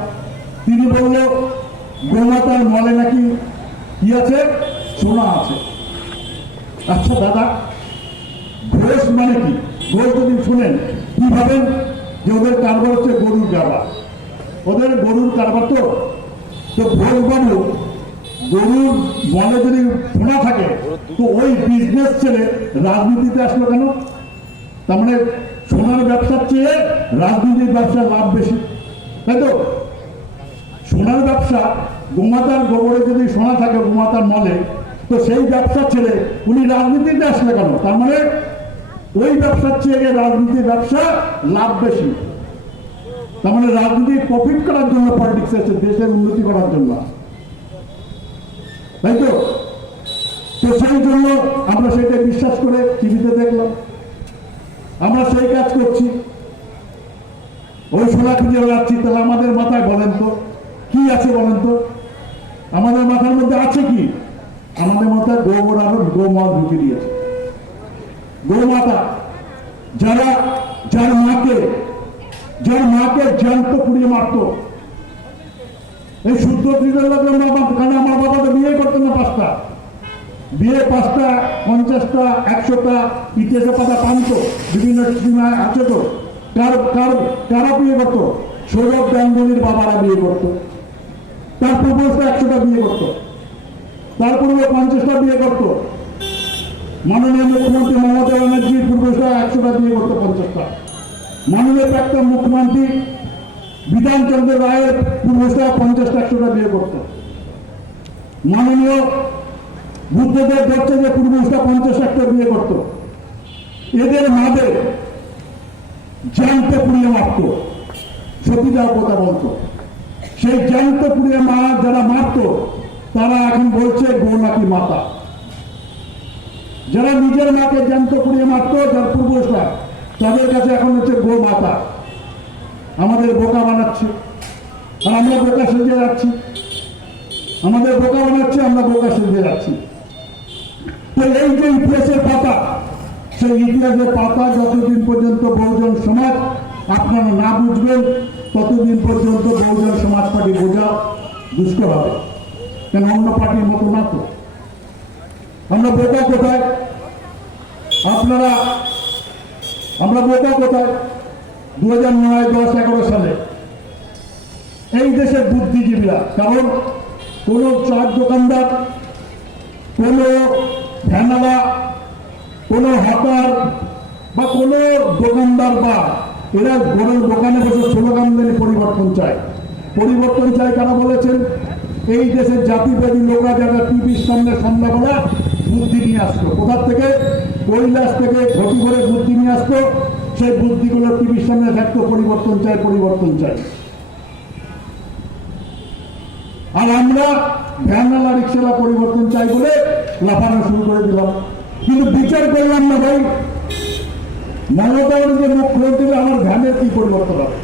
তিনি বলল গোমাতার মলে নাকি কি আছে, সোনা আছে। আচ্ছা দাদা, ঘোষ মানে কি? ঘোষ যদি শুনেন কি ভাবেন যে ওদের কারবার হচ্ছে গরুর কারবার, ওদের গরুর কারবার। তো ঘোষবাবু গরুর মলে যদি সোনা থাকে তো ওই বিজনেস ছেড়ে রাজনীতিতে আসলো কেন? তার মানে সোনার ব্যবসার চেয়ে রাজনীতির ব্যবসার লাভ বেশি, তাই তো? সোনার ব্যবসা, গোমাতার গোবরে যদি সোনা থাকে গোমাতার মলে, তো সেই ব্যবসা ছেড়ে উনি রাজনীতিতে আসলে কেন? তার মানে ওই ব্যবসার চেয়ে রাজনীতির ব্যবসা লাভ বেশি। তার মানে রাজনীতি প্রফিট করার জন্য পলিটিক্স আছে, দেশের উন্নতি করার জন্য, তাই তো? তো সেই জন্য আমরা সেটা বিশ্বাস করে টিভিতে দেখলাম, আমরা সেই কাজ করছি, ওই সোনা খুঁজে বেড়াচ্ছি। তাহলে আমাদের মাথায় বলেন তো কি আছে? বলেন তো আমাদের মাথার মধ্যে আছে কি? আমাদের মাথায় গোবর আর গোমল ঢুকিয়ে দিয়েছে। গোমাতা যার মাকে জ্যান্ত পুড়িয়ে মারত, এই শুদ্ধ কারণ আমার বাবা তো বিয়ে করতেন না, 5টা বিয়ে, 5টা 50টা 100টা ইতিহাসে পাতা টানতো, বিভিন্ন সিনেমায় আছে তো। কারা বিয়ে করতো? সৌরভ গাঙ্গুলির বাবারা বিয়ে করতো, তার পূর্বস্থ 100টা বিয়ে করতো, তার পূর্বে 50টা বিয়ে করতো। মাননীয় মুখ্যমন্ত্রী মমতা ব্যানার্জির পূর্বস্থ 100টা বিয়ে করতো, 50টা। মাননীয় প্রাক্তন মুখ্যমন্ত্রী বিধানচন্দ্র রায়ের পূর্বস্থ 50টা 100টা বিয়ে করতো। মাননীয় বুদ্ধদেব ভট্টাচার্য পূর্বস্থ 50 একটা বিয়ে করতো। এদের মাদের জ্যান্ত পুড়িয়ে মারত, সতীদাহ কথা বলতো। সেই জ্যান্ত পুড়িয়ে মা যারা মারত তারা এখন বলছে গো নাকি মাতা। যারা নিজের মাকে জ্যান্ত পুড়িয়ে মারত, যার পূর্বজরা, তাদের কাছে এখন হচ্ছে গো মাতা। আমাদের বোকা বানাচ্ছে আর আমরা বোকা সেজে যাচ্ছি, আমাদের বোকা বানাচ্ছে, আমরা বোকা সেজে যাচ্ছি। তো এই যে ইতিহাসের পাতা, সেই ইতিহাসের পাতা যতদিন পর্যন্ত বহুজন সমাজ আপনারা না বুঝবেন ততদিন পর্যন্ত বহুজন সমাজ পার্টি বোঝা দুষ্কর হবে। কেন অন্য পার্টির মতো না তো। আমরা বোকা কোথায়? আমরা বোকা কোথায়? 2009, 10, 11 সালে এই দেশের বুদ্ধিজীবীরা, কারণ কোন চার দোকানদার, কোন ভ্যানালা, কোন হকার বা কোন দোকানদার বা এরা গরুর দোকানে বসে স্লোগান দেন পরিবর্তন চায়। পরিবর্তন চায় কারা বলেছেন? এই দেশের জাতিবাদী লোকরা যারা টিভির সামনে সন্ধ্যাবেলা বুদ্ধি নিয়ে আসতো। কোথার থেকে? কৈলাস থেকে ঘটি করে বুদ্ধি নিয়ে আসতো। সেই বুদ্ধিগুলো টিভির সামনে থাকতো, পরিবর্তন চাই, পরিবর্তন চাই। আর আমরা ভ্যানওয়ালা রিক্সাওয়ালা পরিবর্তন চাই বলে লাফানো শুরু করে দিলাম। কিন্তু বিচার করলাম না ভাই, মমতা ব্যানার্জি মুখ্যমন্ত্রী, আমার ভ্যানের কি পরিবর্তন হবে?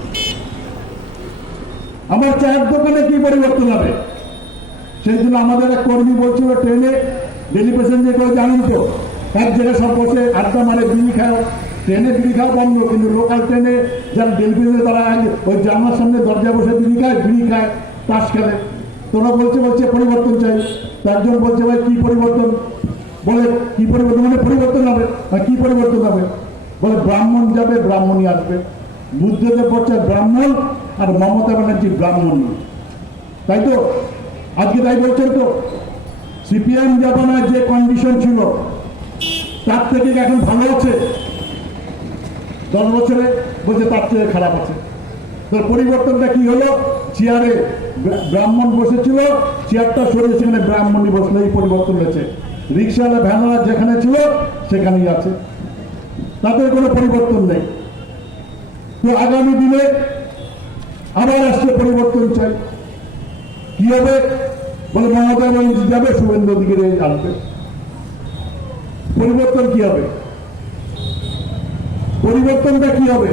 আমার চায়ের দোকানে কি পরিবর্তন হবে? সেই জন্য আমাদের এক কর্মী বলছিল ট্রেনে ডেলি প্যাসেঞ্জার করে, জানেন তো, এক জায়গায় সব বসে আড্ডা মারে, বিড়ি খায়। ট্রেনে বিড়ি খাওয়া বন্ধ, কিন্তু লোকাল ট্রেনে যারা ডেলি প্যাসেঞ্জার তারা ওই জানলার সামনে দরজায় বসে বিড়ি খায়, তাস খেলে। তোরা বলছে পরিবর্তন চাই। চারজন বলছে ভাই কি পরিবর্তন? বলে কি পরিবর্তন? মানে পরিবর্তন হবে। কি পরিবর্তন হবে? বলে ব্রাহ্মণ যাবে, ব্রাহ্মণই আসবে। বুদ্ধদেব বলছে ব্রাহ্মণ আর মমতা ব্যানার্জি ব্রাহ্মণ, তাই তো? আজকে তাই বলছেন তো। সিপিএম জামানায় যে কন্ডিশন ছিল তার থেকে এখন ভালো আছে? 10 বছরে বলছে তার চেয়ে খারাপ আছে। তোর পরিবর্তনটা কি হলো? চেয়ারে ব্রাহ্মণ বসেছিল, চেয়ারটা সরিয়ে সেখানে ব্রাহ্মণই বসলো, এই পরিবর্তন হয়েছে। রিক্সাওয়ালা ভ্যানওয়ালা যেখানে ছিল সেখানেই আছে, তাদের কোনো পরিবর্তন নেই। তো আগামী দিনে আবার আসছে পরিবর্তন চাই। কি হবে? বলে মমতা ব্যানার্জি যাবে, শুভেন্দু অধিকারী আসবে। পরিবর্তন কি হবে? পরিবর্তনটা কি হবে?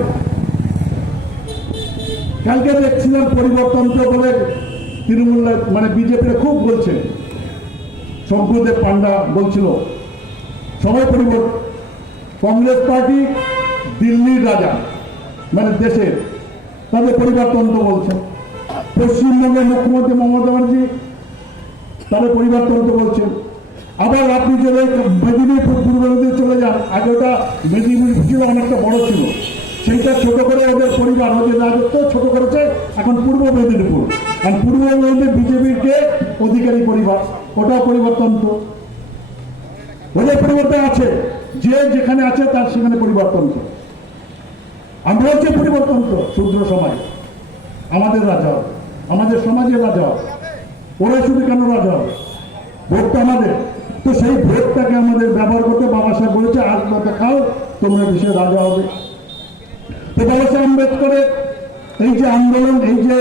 কালকে দেখছিলাম পরিবর্তন তো বলে তৃণমূল মানে বিজেপিরা খুব বলছে। শঙ্কুদেব পান্ডা বলছিল সবাই পরিবর্তন। কংগ্রেস পার্টি দিল্লির রাজা, মানে দেশের, তাদের পরিবর্তন তো বলছে। পশ্চিমবঙ্গের মুখ্যমন্ত্রী মমতা ব্যানার্জি তাদের পরিবর্তন তো বলছেন। আবার আপনি যদি মেদিনীপুর পূর্ব মেদিনীপুর চলে যান, আগে ওটা মেদিনীপুর ছিল, অনেকটা বড় ছিল, সেইটা ছোট করে ওদের পরিবার, ওদের রাজত্ব ছোট করেছে, এখন পূর্ব মেদিনীপুর। আর পূর্ব মেদিনীপুর বিজেপির কে অধিকারী পরিবার, ওটাও পরিবর্তন তো। ওদের পরিবর্তন আছে, যে যেখানে আছে তার সেখানে পরিবর্তন তো। আমরা হচ্ছে পরিবর্তন তো। শূদ্র সমাজ আমাদের রাজা হবে, আমাদের সমাজের রাজা হবে। ওরা শুধু কেন রাজা হবে? ভোটটা আমাদের তো। সেই ভোটটাকে আমাদের ব্যবহার করতে বাবা সাহেব বলেছে, আজ মতো খাও, তোমরা দেশের রাজা হবে। তো বাবা সাহেব আম্বেদকরের এই যে আন্দোলন, এই যে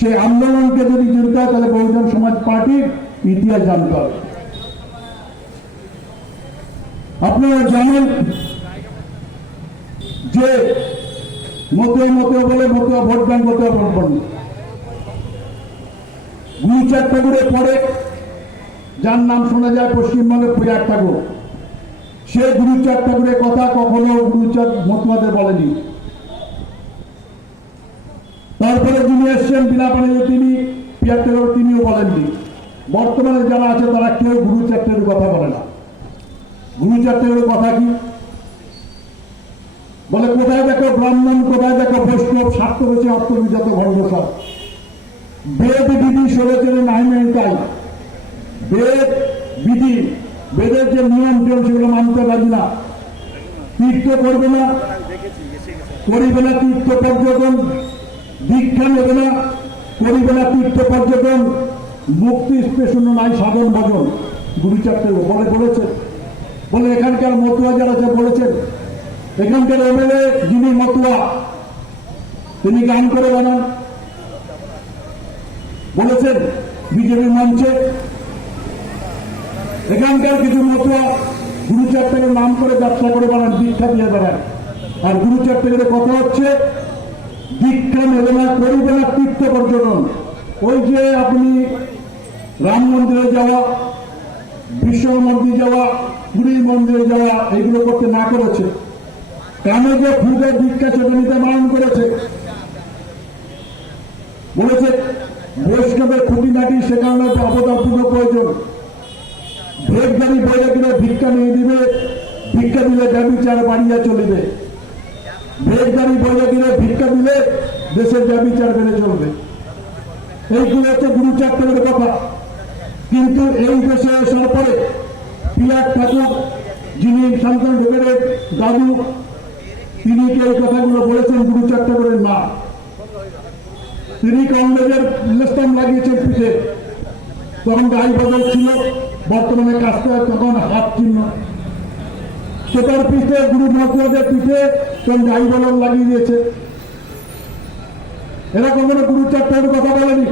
সেই আন্দোলনকে যদি জানতে হয় তাহলে বহুজন সমাজ পার্টির ইতিহাস জানতে হবে। আপনারা জানেন যে মতো বলে Matua vote bank, Matua vote bank. Guruchand ঠাকুরের পরে যার নাম শোনা যায় পশ্চিমবঙ্গের প্রয়াগ ঠাকুর, সে গুরুচাঁদ ঠাকুরের কথা কখনো গুরুচাঁদ মতুয়াদের বলেনি। তারপরে যিনি এসছেন বিনা পানিতে, তিনি প্রয়াগ ঠাকুর, তিনিও বলেননি। বর্তমানে যারা আছে তারা কেউ গুরুচাঁদ ঠাকুরের কথা বলে না। গুরুচাঁদ ঠাকুরের কথা কি বলে? কোথায় দেখো ব্রাহ্মণ, কোথায় দেখো বৈষ্ণব, স্বার্থ বেশি অর্থবিজাত ভণ্ডসব। বেদ বিধি সরেচরে নাই মেনটাই। বেদ বিধি, বেদের যে নিয়ম টিয়ম সেগুলো মানতে রাজি না। তীর্থ করবে না, করিবে না তীর্থ পর্যটন, দীক্ষা নেবে না, করিবে না তীর্থ পর্যটন, মুক্তি স্টেশন নাই সাধন ভজন। গুরুচাঁদ বলেছে। বলে এখানকার মতুয়া যারা যে বলেছেন, এখানকার এমএলএ যিনি মতুয়া তিনি গান করে বানান বলেছেন বিজেপি মঞ্চে। এখানকার কিছু মতুয়া গুরুচারটাকে নাম করে ব্যবসা করে বানান, দীক্ষা দিয়ে বেড়ান। আর গুরুচারটাকে কথা হচ্ছে দীক্ষা নেবে না, করিবে না তীর্থ পর্যটন। ওই যে আপনি রাম মন্দিরে যাওয়া, বিশ্ব মন্দির যাওয়া, পুরী মন্দিরে যাওয়া, এগুলো করতে না করেছে, কানে যে ফুলের দীক্ষা সেটা নিতে বারণ করেছে। বলেছে বৈষ্ণবের খুঁটিনাটি সেখানে অবতার পুরো প্রয়োজন। ভেদ গাড়ি বইলে কিনে ভিক্ষা নিয়ে দিবে, ভিক্ষা দিলে ব্যবিচার বাড়িয়া চলিবে। ভেদ গাড়ি বইলে কিনে ভিক্ষা দিলে দেশের ব্যবিচার বেড়ে চলবে। এইগুলো হচ্ছে গুরুচারটের কথা। কিন্তু এই দেশে আসার পরে পিয়ার ঠাকুর, যিনি শান্তনু ঢেকের দাদু, তিনি কি এই কথাগুলো বলেছেন গুরুচারটের না? তিনি কংগ্রেসের ইলেকশন লাগিয়েছেন পিঠে, তখন গাই বদল ছিল, বর্তমানে কাজটা তখন হাত চিহ্ন। সেটার পিঠে গুরু মহাত্মাদের পিঠে তখন গাই বদল লাগিয়ে দিয়েছে। এরা কখনো গুরুচারটের কথা বলেনি,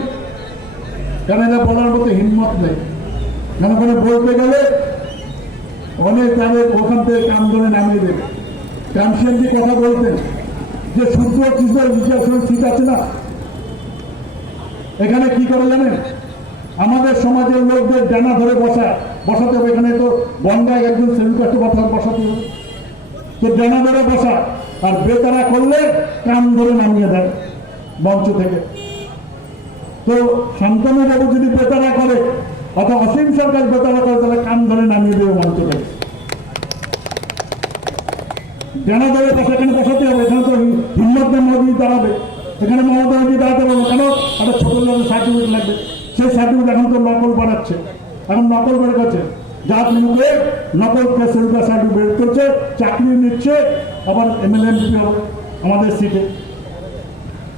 কেন এরা বলার মতো হিম্মত নেই। কেন ওখানে বলতে গেলে অনেক তাদের ওখান থেকে কাম ধরে নামিয়ে দেবে। কামসেনজি কথা বলতেন যে শুদ্ধ কৃষ্ণের বিচার সিট আছে না, এখানে কি করে জানেন? আমাদের সমাজের লোকদের ডানা ধরে বসাতে হবে। এখানে তো বন্ধায় একজন সেলুকাস্ট বসাতে হবে, তো ডানা ধরে বসা, আর বেতারা করলে কান ধরে নামিয়ে দেয় মঞ্চ থেকে। তো শান্তনু বাবু যদি বেতারা করে অথবা অসীম সরকার বেতারা করে, তাহলে কান ধরে নামিয়ে দেবে মঞ্চ থেকে। ডানা ধরে বসা এখানে বসাতে হবে। এখানে তো হিম্মত মোদী দাঁড়াবে, এখানে মমতা ব্যানার্জি দাঁড়াতে পারবে। কেন? একটা ছোট সার্টিফিকেট লাগবে। সেই সার্টিফিকেট এখন তো নকল বানাচ্ছে, এখন নকল বের করছে। যার মুখে নকল সেলুকার সার্টিফিকেট বের করছে, চাকরি নিচ্ছে, আবার এমএলএ এমপি হবে আমাদের সিটে।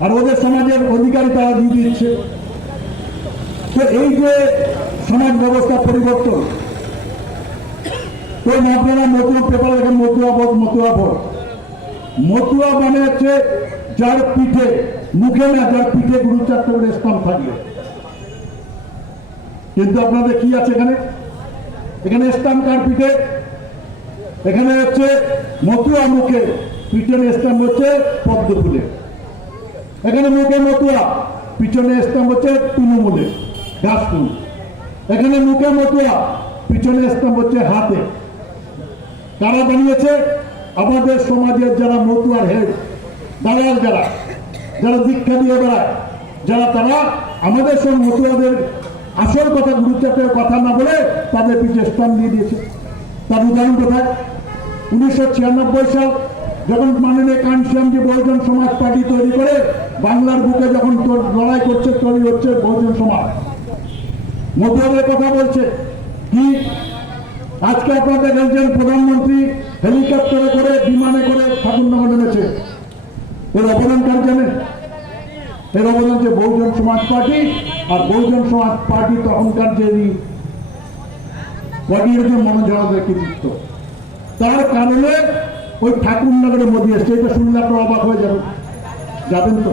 আর ওদের সমাজের অধিকারী তারা দিয়ে দিচ্ছে। তো এই যে সমাজ ব্যবস্থা পরিবর্তন, তো আপনারা মতুয়া পেপার দেখেন, মতুয়া মানে হচ্ছে যার পিঠে, মুখে না, যার পিঠে গুরুচারটের স্থান থাকবে। কিন্তু আপনাদের কি আছে এখানে? এখানে স্থান কার পিঠে? এখানে হচ্ছে মতুয়া মুখে, পিছনে স্থান হচ্ছে পদ্ম ফুলে। এখানে মুখে মতুয়া, পিছনে স্থান হচ্ছে তৃণমূলে, ঘাস ফুল। এখানে মুখে মতুয়া, পিছনে স্থান হচ্ছে হাতে। কারা বানিয়েছে? আমাদের সমাজের যারা মতুয়ার হেড, দালাল যারা দীক্ষা দিয়ে বেড়ায়, তারা আমাদের সব মতুয়াদের আসল কথা, গুরুচারটের কথা না বলে তাদের পিছিয়ে স্থান দিয়ে দিয়েছে। তার উদাহরণ কোথায়? 1996 সাল যখন মাননীয় কানশ্যামজি বহুজন সমাজ পার্টি তৈরি করে বাংলার বুকে যখন লড়াই করছে, তৈরি হচ্ছে বহুজন সমাজ, মতুয়াদের কথা বলছে কি? আজকে আপনারা দেখেছেন প্রধানমন্ত্রী হেলিকপ্টারে করে, বিমানে করে ঠাকুরনগর নেমেছে। এর অবদান কার জানেন? এর অবদান হচ্ছে বহুজন সমাজ পার্টি। আর বহুজন সমাজ পার্টি তখনকার যে মনোজনদের কৃতিত্ব, তার কারণে ওই ঠাকুরনগরে মোদী এসছে। এটা শুনলে আপনারা অবাক হয়ে যাবেন তো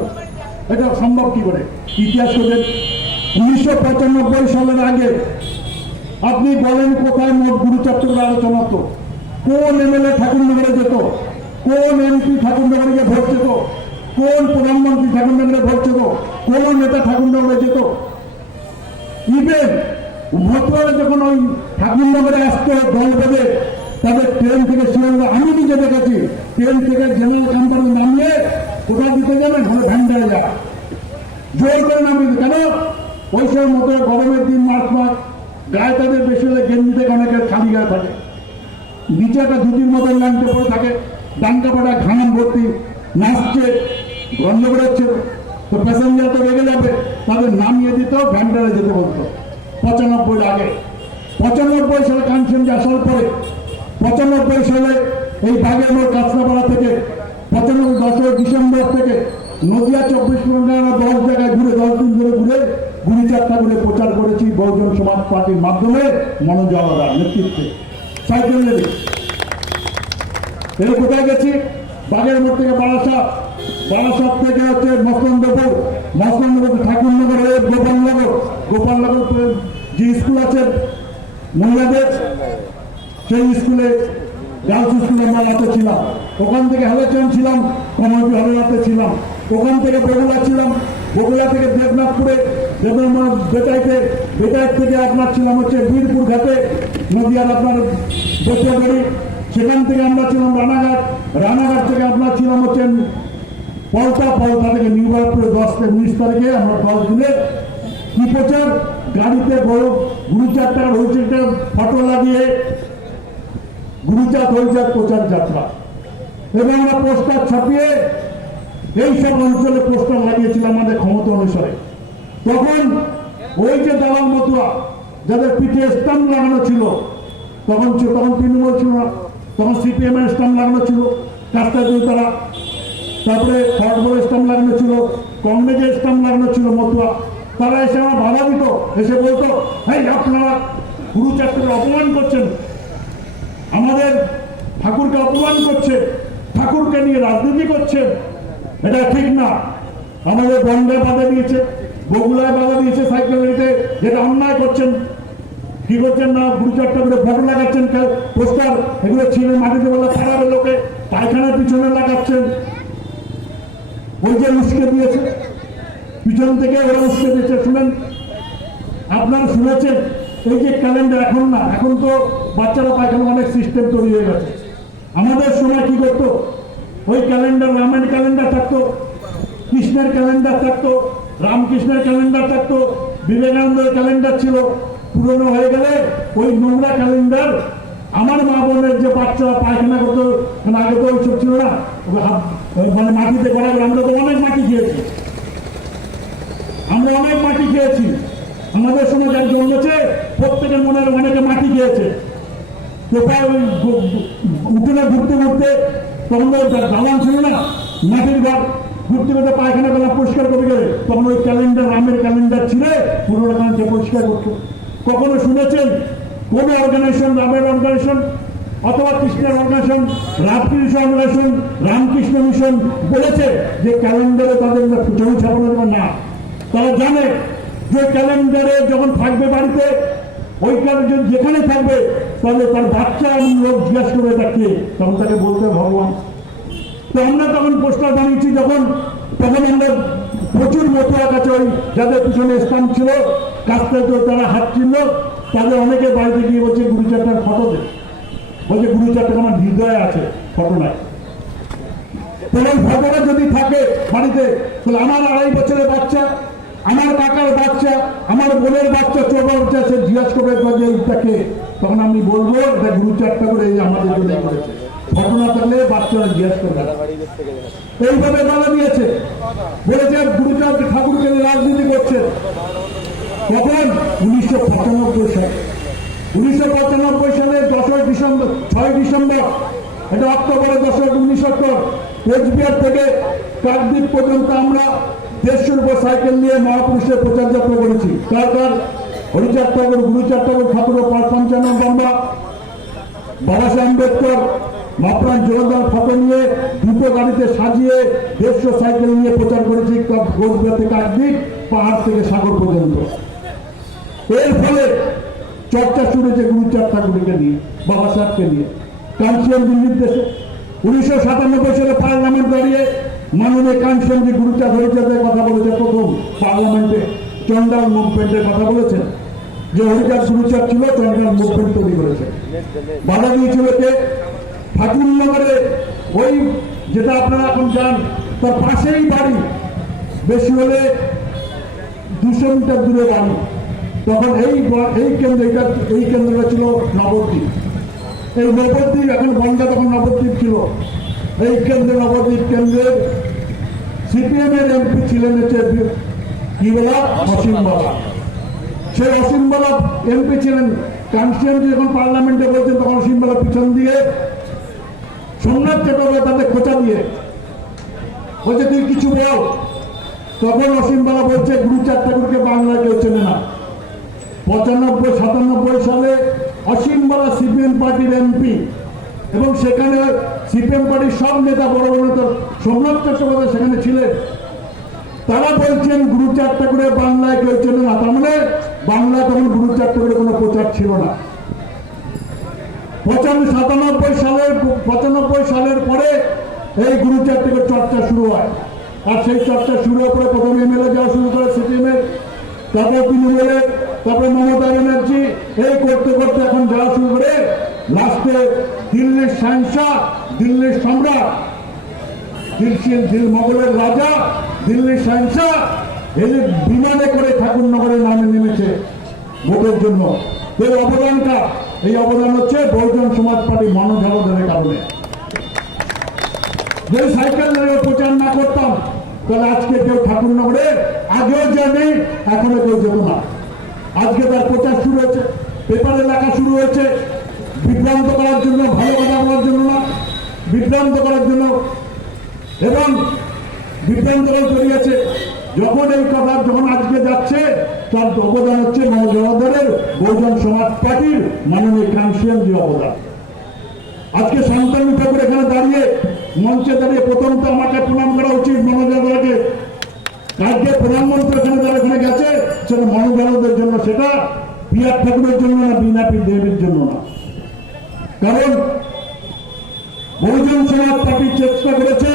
এটা সম্ভব কি করে? ইতিহাস করবেন। 1995 সালের আগে আপনি বলেন কোথায় গুরুচারটের আলোচনা হতো? কোন এমএলএ ঠাকুরনগরে যেত? কোন এমপি ঠাকুরনগরে গিয়ে ভোট যেত? কোন প্রধানমন্ত্রী ঠাকুরনগরে ভোট যেত? কোন নেতা ঠাকুরনগরে যেত? ইভেন মতুয়ারা যখন ওই ঠাকুরনগরে আসতো দল বেঁধে, তাদের ট্রেন থেকে শিলংয়ে, আমি নিজে দেখেছি, ট্রেন থেকে জেনারেল কোম্পানি নামিয়ে কোথাও দিতে যাবেন, ভ্যান্ডারে যায়, জোর করে নামিয়ে দিত। কেন? ওই সময় মতো গরমের দিন, মার্চ মাস, গায়ে তাদের বেশি হলে গেঞ্জি থেকে অনেকের খালি গায়ে থাকে, নিচে একটা ধুতির মতো লাইনতে পড়ে থাকে, ডাঙ্কা পাটা ঘাম ভর্তি, নাচছে, গন্ধ বেরোচ্ছে, তো প্যাসেঞ্জার তো রেগে যাবে, তাদের নামিয়ে দিত, ভ্যান্ডারে যেতে বলতো। 95 আগে, 95 সালে কানশ্যামজি আসার পরে, 95 সালে এই বাগেরমোড় কাঁচরাপাড়া থেকে 10 ডিসেম্বর থেকে নদিয়া 24 পরগনা 10 জায়গায় ঘুরে, 10 দিন ধরে ঘুরে গুরুচারটা করে প্রচার করেছি বহুজন সমাজ পার্টির মাধ্যমে, মনোজ আলাদার নেতৃত্বে। সাইকেল নেবে। এর কোথায় গেছি? বাগের মোড় থেকে বারাসাত, বারাসাত থেকে হচ্ছে মসলন্দপুর, মসলন্দপুর ঠাকুরনগর হয়ে গোপালনগর, গোপালনগর যে স্কুল আছে মহিলাদের, সেই স্কুলে গার্লস স্কুলে আমরা রাতে ছিলাম। ওখান থেকে হ্যালেচন ছিলাম, কমিউনিটি হলে রাতে ছিলাম। ওখান থেকে বগুড়া ছিলাম, বগুড়া থেকে দেবনাথপুরে, বেটাইতে, বেটাইট থেকে আপনার ছিলাম হচ্ছে বীরপুর ঘাটে, নদীয়ার আপনার বেতাবাড়ি, সেখান থেকে আমরা ছিলাম রানাঘাট, রানাঘাট থেকে আপনার ছিলাম হচ্ছে পলতা, পলতা থেকে নিউবারপুরে 10-19 তারিখে আমরা 10 দিনে কি প্রচার গাড়িতে বড় গুরুচার টাকার হইচইটা ফটো লাগিয়ে গুরুচাঁদ হইচাঁদ প্রচার যাত্রা, এবং আমরা পোস্টার ছাপিয়ে এইসব অঞ্চলে পোস্টার লাগিয়েছিলাম আমাদের ক্ষমতা অনুসারে। তখন ওই যে দালাল মতুয়া যাদের পিঠে স্টাম্প লাগানো ছিল, তখন তৃণমূল ছিল না, তখন সিপিএম এর স্টাম্প লাগানো ছিল, কাস্তায় তারা, তারপরে ফটবল স্টাম্প লাগানো ছিল, কংগ্রেসের স্টাম্প লাগানো ছিল মতুয়া, তারা এসে আমার বাধা দিত, এসে বলতো হ্যাঁ আপনারা গুরুচাঁদকে অপমান করছেন, আমাদের ঠাকুরকে অপমান করছে, ঠাকুরকে নিয়ে রাজনীতি করছে, এটা ঠিক না। আমাদের গঙ্গায় বাধা দিয়েছে, বগুড়ায় বাধা দিয়েছে, সাইকেল নিতে, যেটা অন্যায় করছেন। কি করছেন না, গুরুচারটা করে ফটো লাগাচ্ছেন, পোস্টার এগুলো ছিঁড়ে মাটিতে বলে খারাপের লোকে পায়খানার পিছনে লাগাচ্ছেন। ওই যে উস্কে দিয়েছে, পিছন থেকে ওরা উস্কে দিয়েছে, শুনেন, আপনারা শুনেছেন এই যে ক্যালেন্ডার, এখন না, এখন তো বাচ্চারা পায়খানা অনেক সিস্টেম তৈরি হয়ে গেছে। আমাদের সময় কি করতো, ওই ক্যালেন্ডার, রামায়ণ ক্যালেন্ডার থাকতো, কৃষ্ণের ক্যালেন্ডার থাকতো, রামকৃষ্ণের ক্যালেন্ডার থাকতো, বিবেকানন্দের ক্যালেন্ডার ছিল। পুরনো হয়ে গেলে ওই নোংরা ক্যালেন্ডার আমার মা বোনের যে বাচ্চারা পায়খানা করতো, আগে তো ওইসব ছিল না, মানে মাটিতে করা গেলে আমরা তো অনেক মাটি খেয়েছি, আমরা অনেক মাটি খেয়েছি। আমাদের সময় যার জন্মেছে প্রত্যেকের মনে অনেকে মাটি খেয়েছে। কোথায় ওই উঠোনে ঘুরতে ঘুরতে, তখন দালান ছিল না, মাটির ঘর, ঘুরতে ঘুরতে পায়খানা গেলাম পরিষ্কার করে গেলে, তখন ওই ক্যালেন্ডার, রামের ক্যালেন্ডার ছিঁড়ে পুরোনো কাছে পরিষ্কার করতো। কখনো শুনেছেন কোন অর্গানাইজেশন, রামের অর্গানাইজেশন অথবা কৃষ্ণের organisation, Ramakrishna organisation, Ramakrishna mission বলেছে যে ক্যালেন্ডারে তাদের ছবি ছাপানো যাবে না? তারা জানে যে ক্যালেন্ডারে যখন থাকবে বাড়িতে, ওই ক্যালেন্ডার যেখানে থাকবে তাহলে তার বাচ্চা এবং লোক জিজ্ঞাসা করে তাকে, তখন তাকে বলতে ভগবান। তো আমরা তখন পোস্টার বানিয়েছি, তখন আমরা প্রচুর মতুয়ার কাছে ওই যাদের পিছনে স্টাম্প ছিল, কাজটা তো তারা হাত চিনল, তাদের অনেকে বাড়িতে গিয়ে বলছে গুরুচারটার ফটো দে, বলছে গুরুচারটা আমার হৃদয়ে আছে, ফটো নাই। তাহলে ফটোটা যদি থাকে বাড়িতে, তাহলে আমার 2.5 বছরের বাচ্চা, আমার কাকার বাচ্চা, আমার বোনের বাচ্চা, 14 বাচ্চা, সে জিজ্ঞাসা করবে যে এইটাকে, তখন আমি বলবো এটা গুরুচারটা করে এই আমাদের জন্য করেছে। ফটো না থাকলে বাচ্চারা জিজ্ঞাসা করবে। এইভাবে বলা দিয়েছে, বলেছে গুরুচাঁদ ঠাকুরকে রাজনীতি করছে। কখন? 1995 সালে। 1995 সালে 6 ডিসেম্বর, এটা অক্টোবরের 19 কোচবিহার থেকে কাকদ্বীপ পর্যন্ত আমরা 150-র উপর সাইকেল নিয়ে মহাপুরুষের প্রচার যাত্রা করেছি। তার হরিচাঁদ ঠাকুর, গুরুচাঁদ ঠাকুর, ঠাকুর 55 লম্বা, বাবা সাহেব আম্বেদকর, মাপ্রাণ জোরদার ফটো নিয়ে দুটো গাড়িতে সাজিয়ে 150 সাইকেল নিয়ে প্রচার করেছি কোচবিহার থেকে কাকদ্বীপ, পাহাড় থেকে সাগর পর্যন্ত। এর ফলে চর্চা শুরু হয়েছে গুরুচাঁদ ঠাকুরকে নিয়ে, বাবা সাহেবকে নিয়ে, কাঞ্চনজির নির্দেশে। 1997 সালে পার্লামেন্ট দাঁড়িয়ে মাননীয় কাঞ্চনজি গুরুচাঁদ হরিচাঁদের কথা বলেছে, প্রথম পার্লামেন্টে চন্ডাল মুভমেন্টের কথা বলেছেন, যে হরিচাঁদ গুরুচাঁদ ছিল, চন্ডাল মুভমেন্ট তৈরি করেছে। বাধা দিয়েছিল কে? ঠাকুরনগরে, ওই যেটা আপনারা এখন যান তার পাশেই বাড়ি, বেশি হলে 200 মিটার দূরে বাড়ি। তখন এই কেন্দ্রটা ছিল নবদ্বীপ। এই নবদ্বীপ, এখন গঙ্গা, তখন নবদ্বীপ ছিল। এই কেন্দ্রে, নবদ্বীপ কেন্দ্রের সিপিএম এর এমপি ছিলেন হচ্ছে কি বলা, অসীম বাবা। সেই অসীম বাবা এমপি ছিলেন। কনস্টিটিউয়েন্সি যখন পার্লামেন্টে বলছেন, তখন অসীম বাবা পিছন দিয়ে সোমনাথ চট্টোপাধ্যায় তাদের খোঁচা দিয়ে বলছে তুই কিছু বল। তখন অসীম বাবা বলছে গুরুচাঁদ ঠাকুরকে বাংলা কেউ চেনে না। 95-97 সালে অসীমবালা সিপিএম পার্টির এমপি, এবং সেখানে সিপিএম পার্টির সব নেতা, বড় বড় নেতা, সোমনাথ চট্টোপাধ্যায় সেখানে ছিলেন। তারা বলছেন গুরু চারটা করে বাংলায় কেউ ছিল না, তার মানে বাংলা তখন গুরু চারটা করে কোনো প্রচার ছিল না। 95 সালের পরে এই গুরু চারটিকে চর্চা শুরু হয়, আর সেই চর্চা শুরু হওয়ার পরে প্রথমে এমএলএ যাওয়া শুরু করে সিপিএমের, তারপর তৃণমূলের, তারপরে মমতা ব্যানার্জি, এই করতে করতে এখন যাওয়া শুরু করে লাস্টে দিল্লির শাহনশাহ, দিল্লির সম্রাট, মোগলের রাজা, দিল্লির শাহনশাহ এই যে বিমানে করে ঠাকুরনগরের নামে নেমেছে ভোটের জন্য। এর অবদানটা, এই অবদান হচ্ছে বহুজন সমাজ পার্টি মানব ঝাড়দের কারণে। যদি সাইকেল নিয়ে প্রচার না করতাম তাহলে আজকে কেউ ঠাকুরনগরে আগেও জানি, এখনো কেউ যেত না। আজকে তার প্রচার শুরু হয়েছে, পেপারে লেখা শুরু হয়েছে, বিভ্রান্ত করার জন্য, ভালো কথা বলার জন্য না, বিভ্রান্ত করার জন্য, এবং বিভ্রান্ত করিয়েছে। যখন এই কথা যখন আজকে যাচ্ছে, তার অবদান হচ্ছে নবজওয়ানদের বহুজন সমাজ পার্টির মাননীয় কাউন্সিলর যে অবদান। আজকে শান্তনু ঠাকুর এখানে দাঁড়িয়ে, মঞ্চে দাঁড়িয়ে, প্রথম তো আমাকে প্রণাম করা উচিত মনোজওয়ানকে। আজকে প্রধানমন্ত্রী এখানে যারা এখানে গেছে, সেটা মনোজওয়ানদের জন্য, সেটা পিয়ার ঠাকুরের জন্য না, বিনাপি দেবীর জন্য না। কারণ বহুজন সমাজ পার্টি চেষ্টা করেছে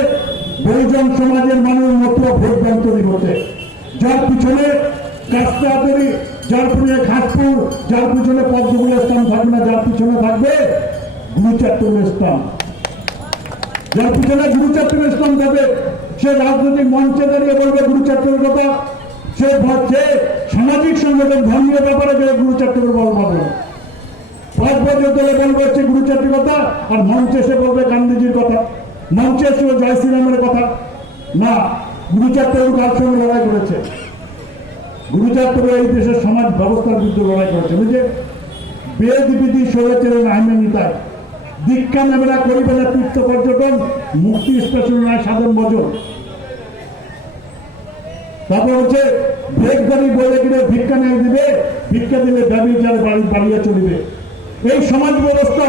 বহুজন সমাজের মানুষ মতো ভোট ব্যাংক তৈরি করতে, যার পিছনে কাস্তাহাতরি, যার পিছনে খাসপুর, যার পিছনে পদ্মগুলো স্থান থাকবে না, যার পিছনে থাকবে গুরু চাট্টোপাধ্যায় স্থান, যার পিছনে গুরু চাট্টোপাধ্যায় স্থান থাকবে, সে রাজনৈতিক মঞ্চে দাঁড়িয়ে বলবে গুরু চাট্টোপাধ্যায়ের কথা, সে সামাজিক সংগঠন ধর্মীয় ব্যাপারে গুরু চাট্টোপাধ্যায় বল পাবে। 5 বছর ধরে বলবে হচ্ছে গুরু চাট্টোপাধ্যায়ের কথা, আর মঞ্চে এসে বলবে গান্ধীজির কথা, মঞ্চে এসে জয় শ্রীরামের কথা। না, গুরু চাট্টোপাধ্যায় কার সঙ্গে লড়াই করেছে? গুরু চাট্টোপাধ্যায় এই দেশের সমাজ ব্যবস্থার বিরুদ্ধে লড়াই করেছে। বুঝে বেদ বিধি সরেছিলেন আইনে নিতায়, দীক্ষা নেবেনা করিবে না তীর্থ পর্যটন, মুক্তি স্পেশাল নয় সাধন ভজন। তারপর হচ্ছে বেদ গাড়ি বলে কিনে ভিক্ষা নিয়ে দিবে, ভিক্ষা দিলে ব্যবচার বাড়িয়ে চলিবে। এই সমাজ ব্যবস্থা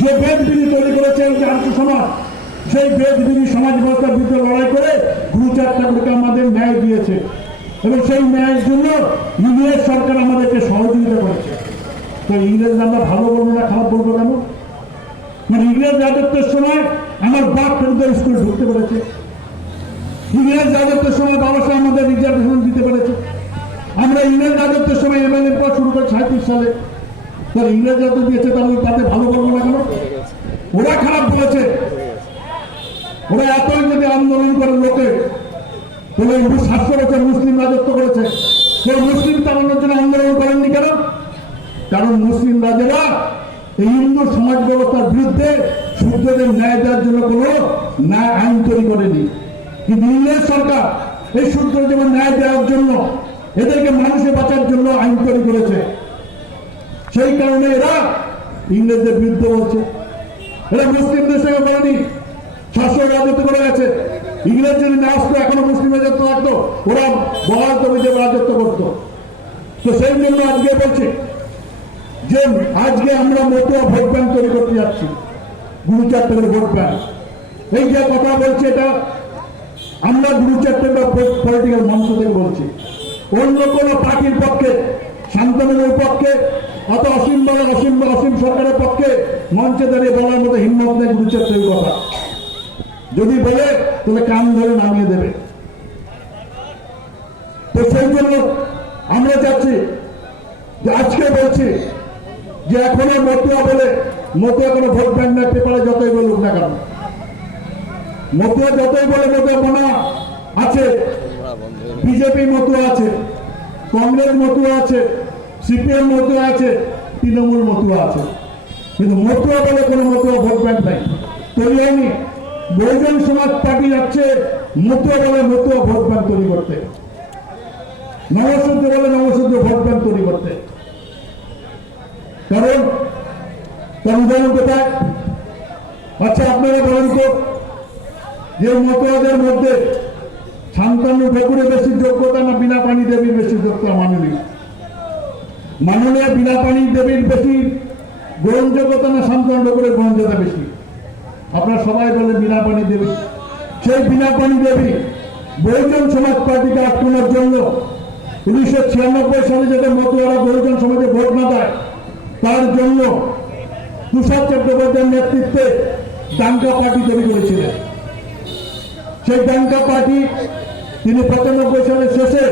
যে বেদ বিধি তৈরি করেছে আর্য সমাজ, সেই বেদ বিধি সমাজ ব্যবস্থার বিরুদ্ধে লড়াই করে গুরু চাট্টোপাধ্যায়কে আমাদের ন্যায় দিয়েছে, এবং সেই ন্যায়ের জন্য ইংরেজ সরকার আমাদেরকে সহযোগিতা করেছে। তো ইংরেজ আমরা ভালো বলবো না, খারাপ বলবো কেন? মানে ইংরেজ রাজত্বের সময় আমার বাপ ফেরুদের স্কুলে ঢুকতে পেরেছে, ইংরেজ রাজত্বের সময় বাবা সাহেব আমাদের রিজার্ভেশন দিতে পেরেছে। আমরা ইংরেজ রাজত্বের সময় এমএলএ পর শুরু করে 37 সালে, তাহলে ইংরেজ রাজত্ব দিয়েছে, তাহলে তাতে ভালো বলবো না কেন? ওরা খারাপ বলেছে। ওরা এতই যদি আন্দোলন করে লোকে, তাহলে 700 বছর মুসলিম রাজত্ব করেছে, কেউ মুসলিম তাড়ানোর জন্য আন্দোলন করেননি কেন? কারণ মুসলিম রাজেরা এই হিন্দু সমাজ ব্যবস্থার বিরুদ্ধে সূর্যদের ন্যায় দেওয়ার জন্য কোনো ন্যায় আইন তৈরি করেনি। কিন্তু ইংরেজ সরকার এই সূর্যের যেমন ন্যায় দেওয়ার জন্য, এদেরকে মানুষে বাঁচার জন্য আইন তৈরি করেছে। সেই কারণে এরা ইংরেজদের বিরুদ্ধে বলছে। এরা মুসলিমদের সঙ্গে বলেনি, 600 রাজত্ব করে গেছে। ইংরেজ যদি না আসতো, এখনো মুসলিম রাজত্ব থাকতো, ওরা বহাল তবিতে রাজত্ব করতো। তো সেই জন্য আজকে বলছি যে আজকে আমরা মতুয়া ভোট ব্যাংক তৈরি করতে যাচ্ছি, গুরু চাট্টোপাধ্যায় ভোট ব্যাংক। এই যে কথা বলছে, এটা আমরা গুরু চাট্টোপাধ্যায় পলিটিক্যাল মঞ্চ থেকে বলছি। অন্য কোনো পার্টির পক্ষে, শান্তনুর পক্ষে, অত অসীম সরকারের পক্ষে মঞ্চে দাঁড়িয়ে বলার মতো হিম্মত নেই গুরু চাট্টোপাধ্যায়ের কথা। যদি বলে তাহলে কান ধরে নামিয়ে দেবে। তো সেই জন্য আমরা চাচ্ছি যে আজকে বলছি যে এখনো মতুয়া বলে, মতুয়া কোনো ভোট ব্যাংক না, পেপারে যতই বলুক না কেন, মতুয়া যতই বলে মতুয়া মনা আছে, বিজেপি মতুয়া আছে, কংগ্রেস মতুয়া আছে, সিপিএম মতুয়া আছে, তৃণমূল মতুয়া আছে, কিন্তু মতুয়া বলে কোনো মতুয়া ভোট ব্যাংক নাই, তৈরি হয়নি। বহুজন সমাজ পার্টি যাচ্ছে মতুয়া বলে মতুয়া ভোট ব্যাংক তৈরি করতে, নবসূত্র বলে নবসূত্র ভোট ব্যাংক তৈরি করতে। কারণ তার উদাহরণ কোথায়? আচ্ছা, আপনারা বলেন তো, যে মতুয়াদের মধ্যে শান্তনু ঠাকুরের বেশি যোগ্যতা না বীণাপাণি দেবীর বেশি যোগ্যতা? মাননীয় বীণাপাণি দেবীর বেশি গ্রহণযোগ্যতা না শান্তনগরের গ্রহণযোগ্যতা বেশি? আপনারা সবাই বলে বীণাপাণি দেবী। সেই বীণাপাণি দেবী বহুজন সমাজ পার্টিকে আটকানোর জন্য 1996 সালে যাতে মতুয়ারা বহুজন সমাজে ভোট না দেয় তার জন্য তুষার চট্টোপাধ্যায়ের নেতৃত্বে ডাঙ্কা পার্টি তৈরি করেছিলেন। সেই ডাঙ্কা পার্টি তিনি 95 সালের শেষে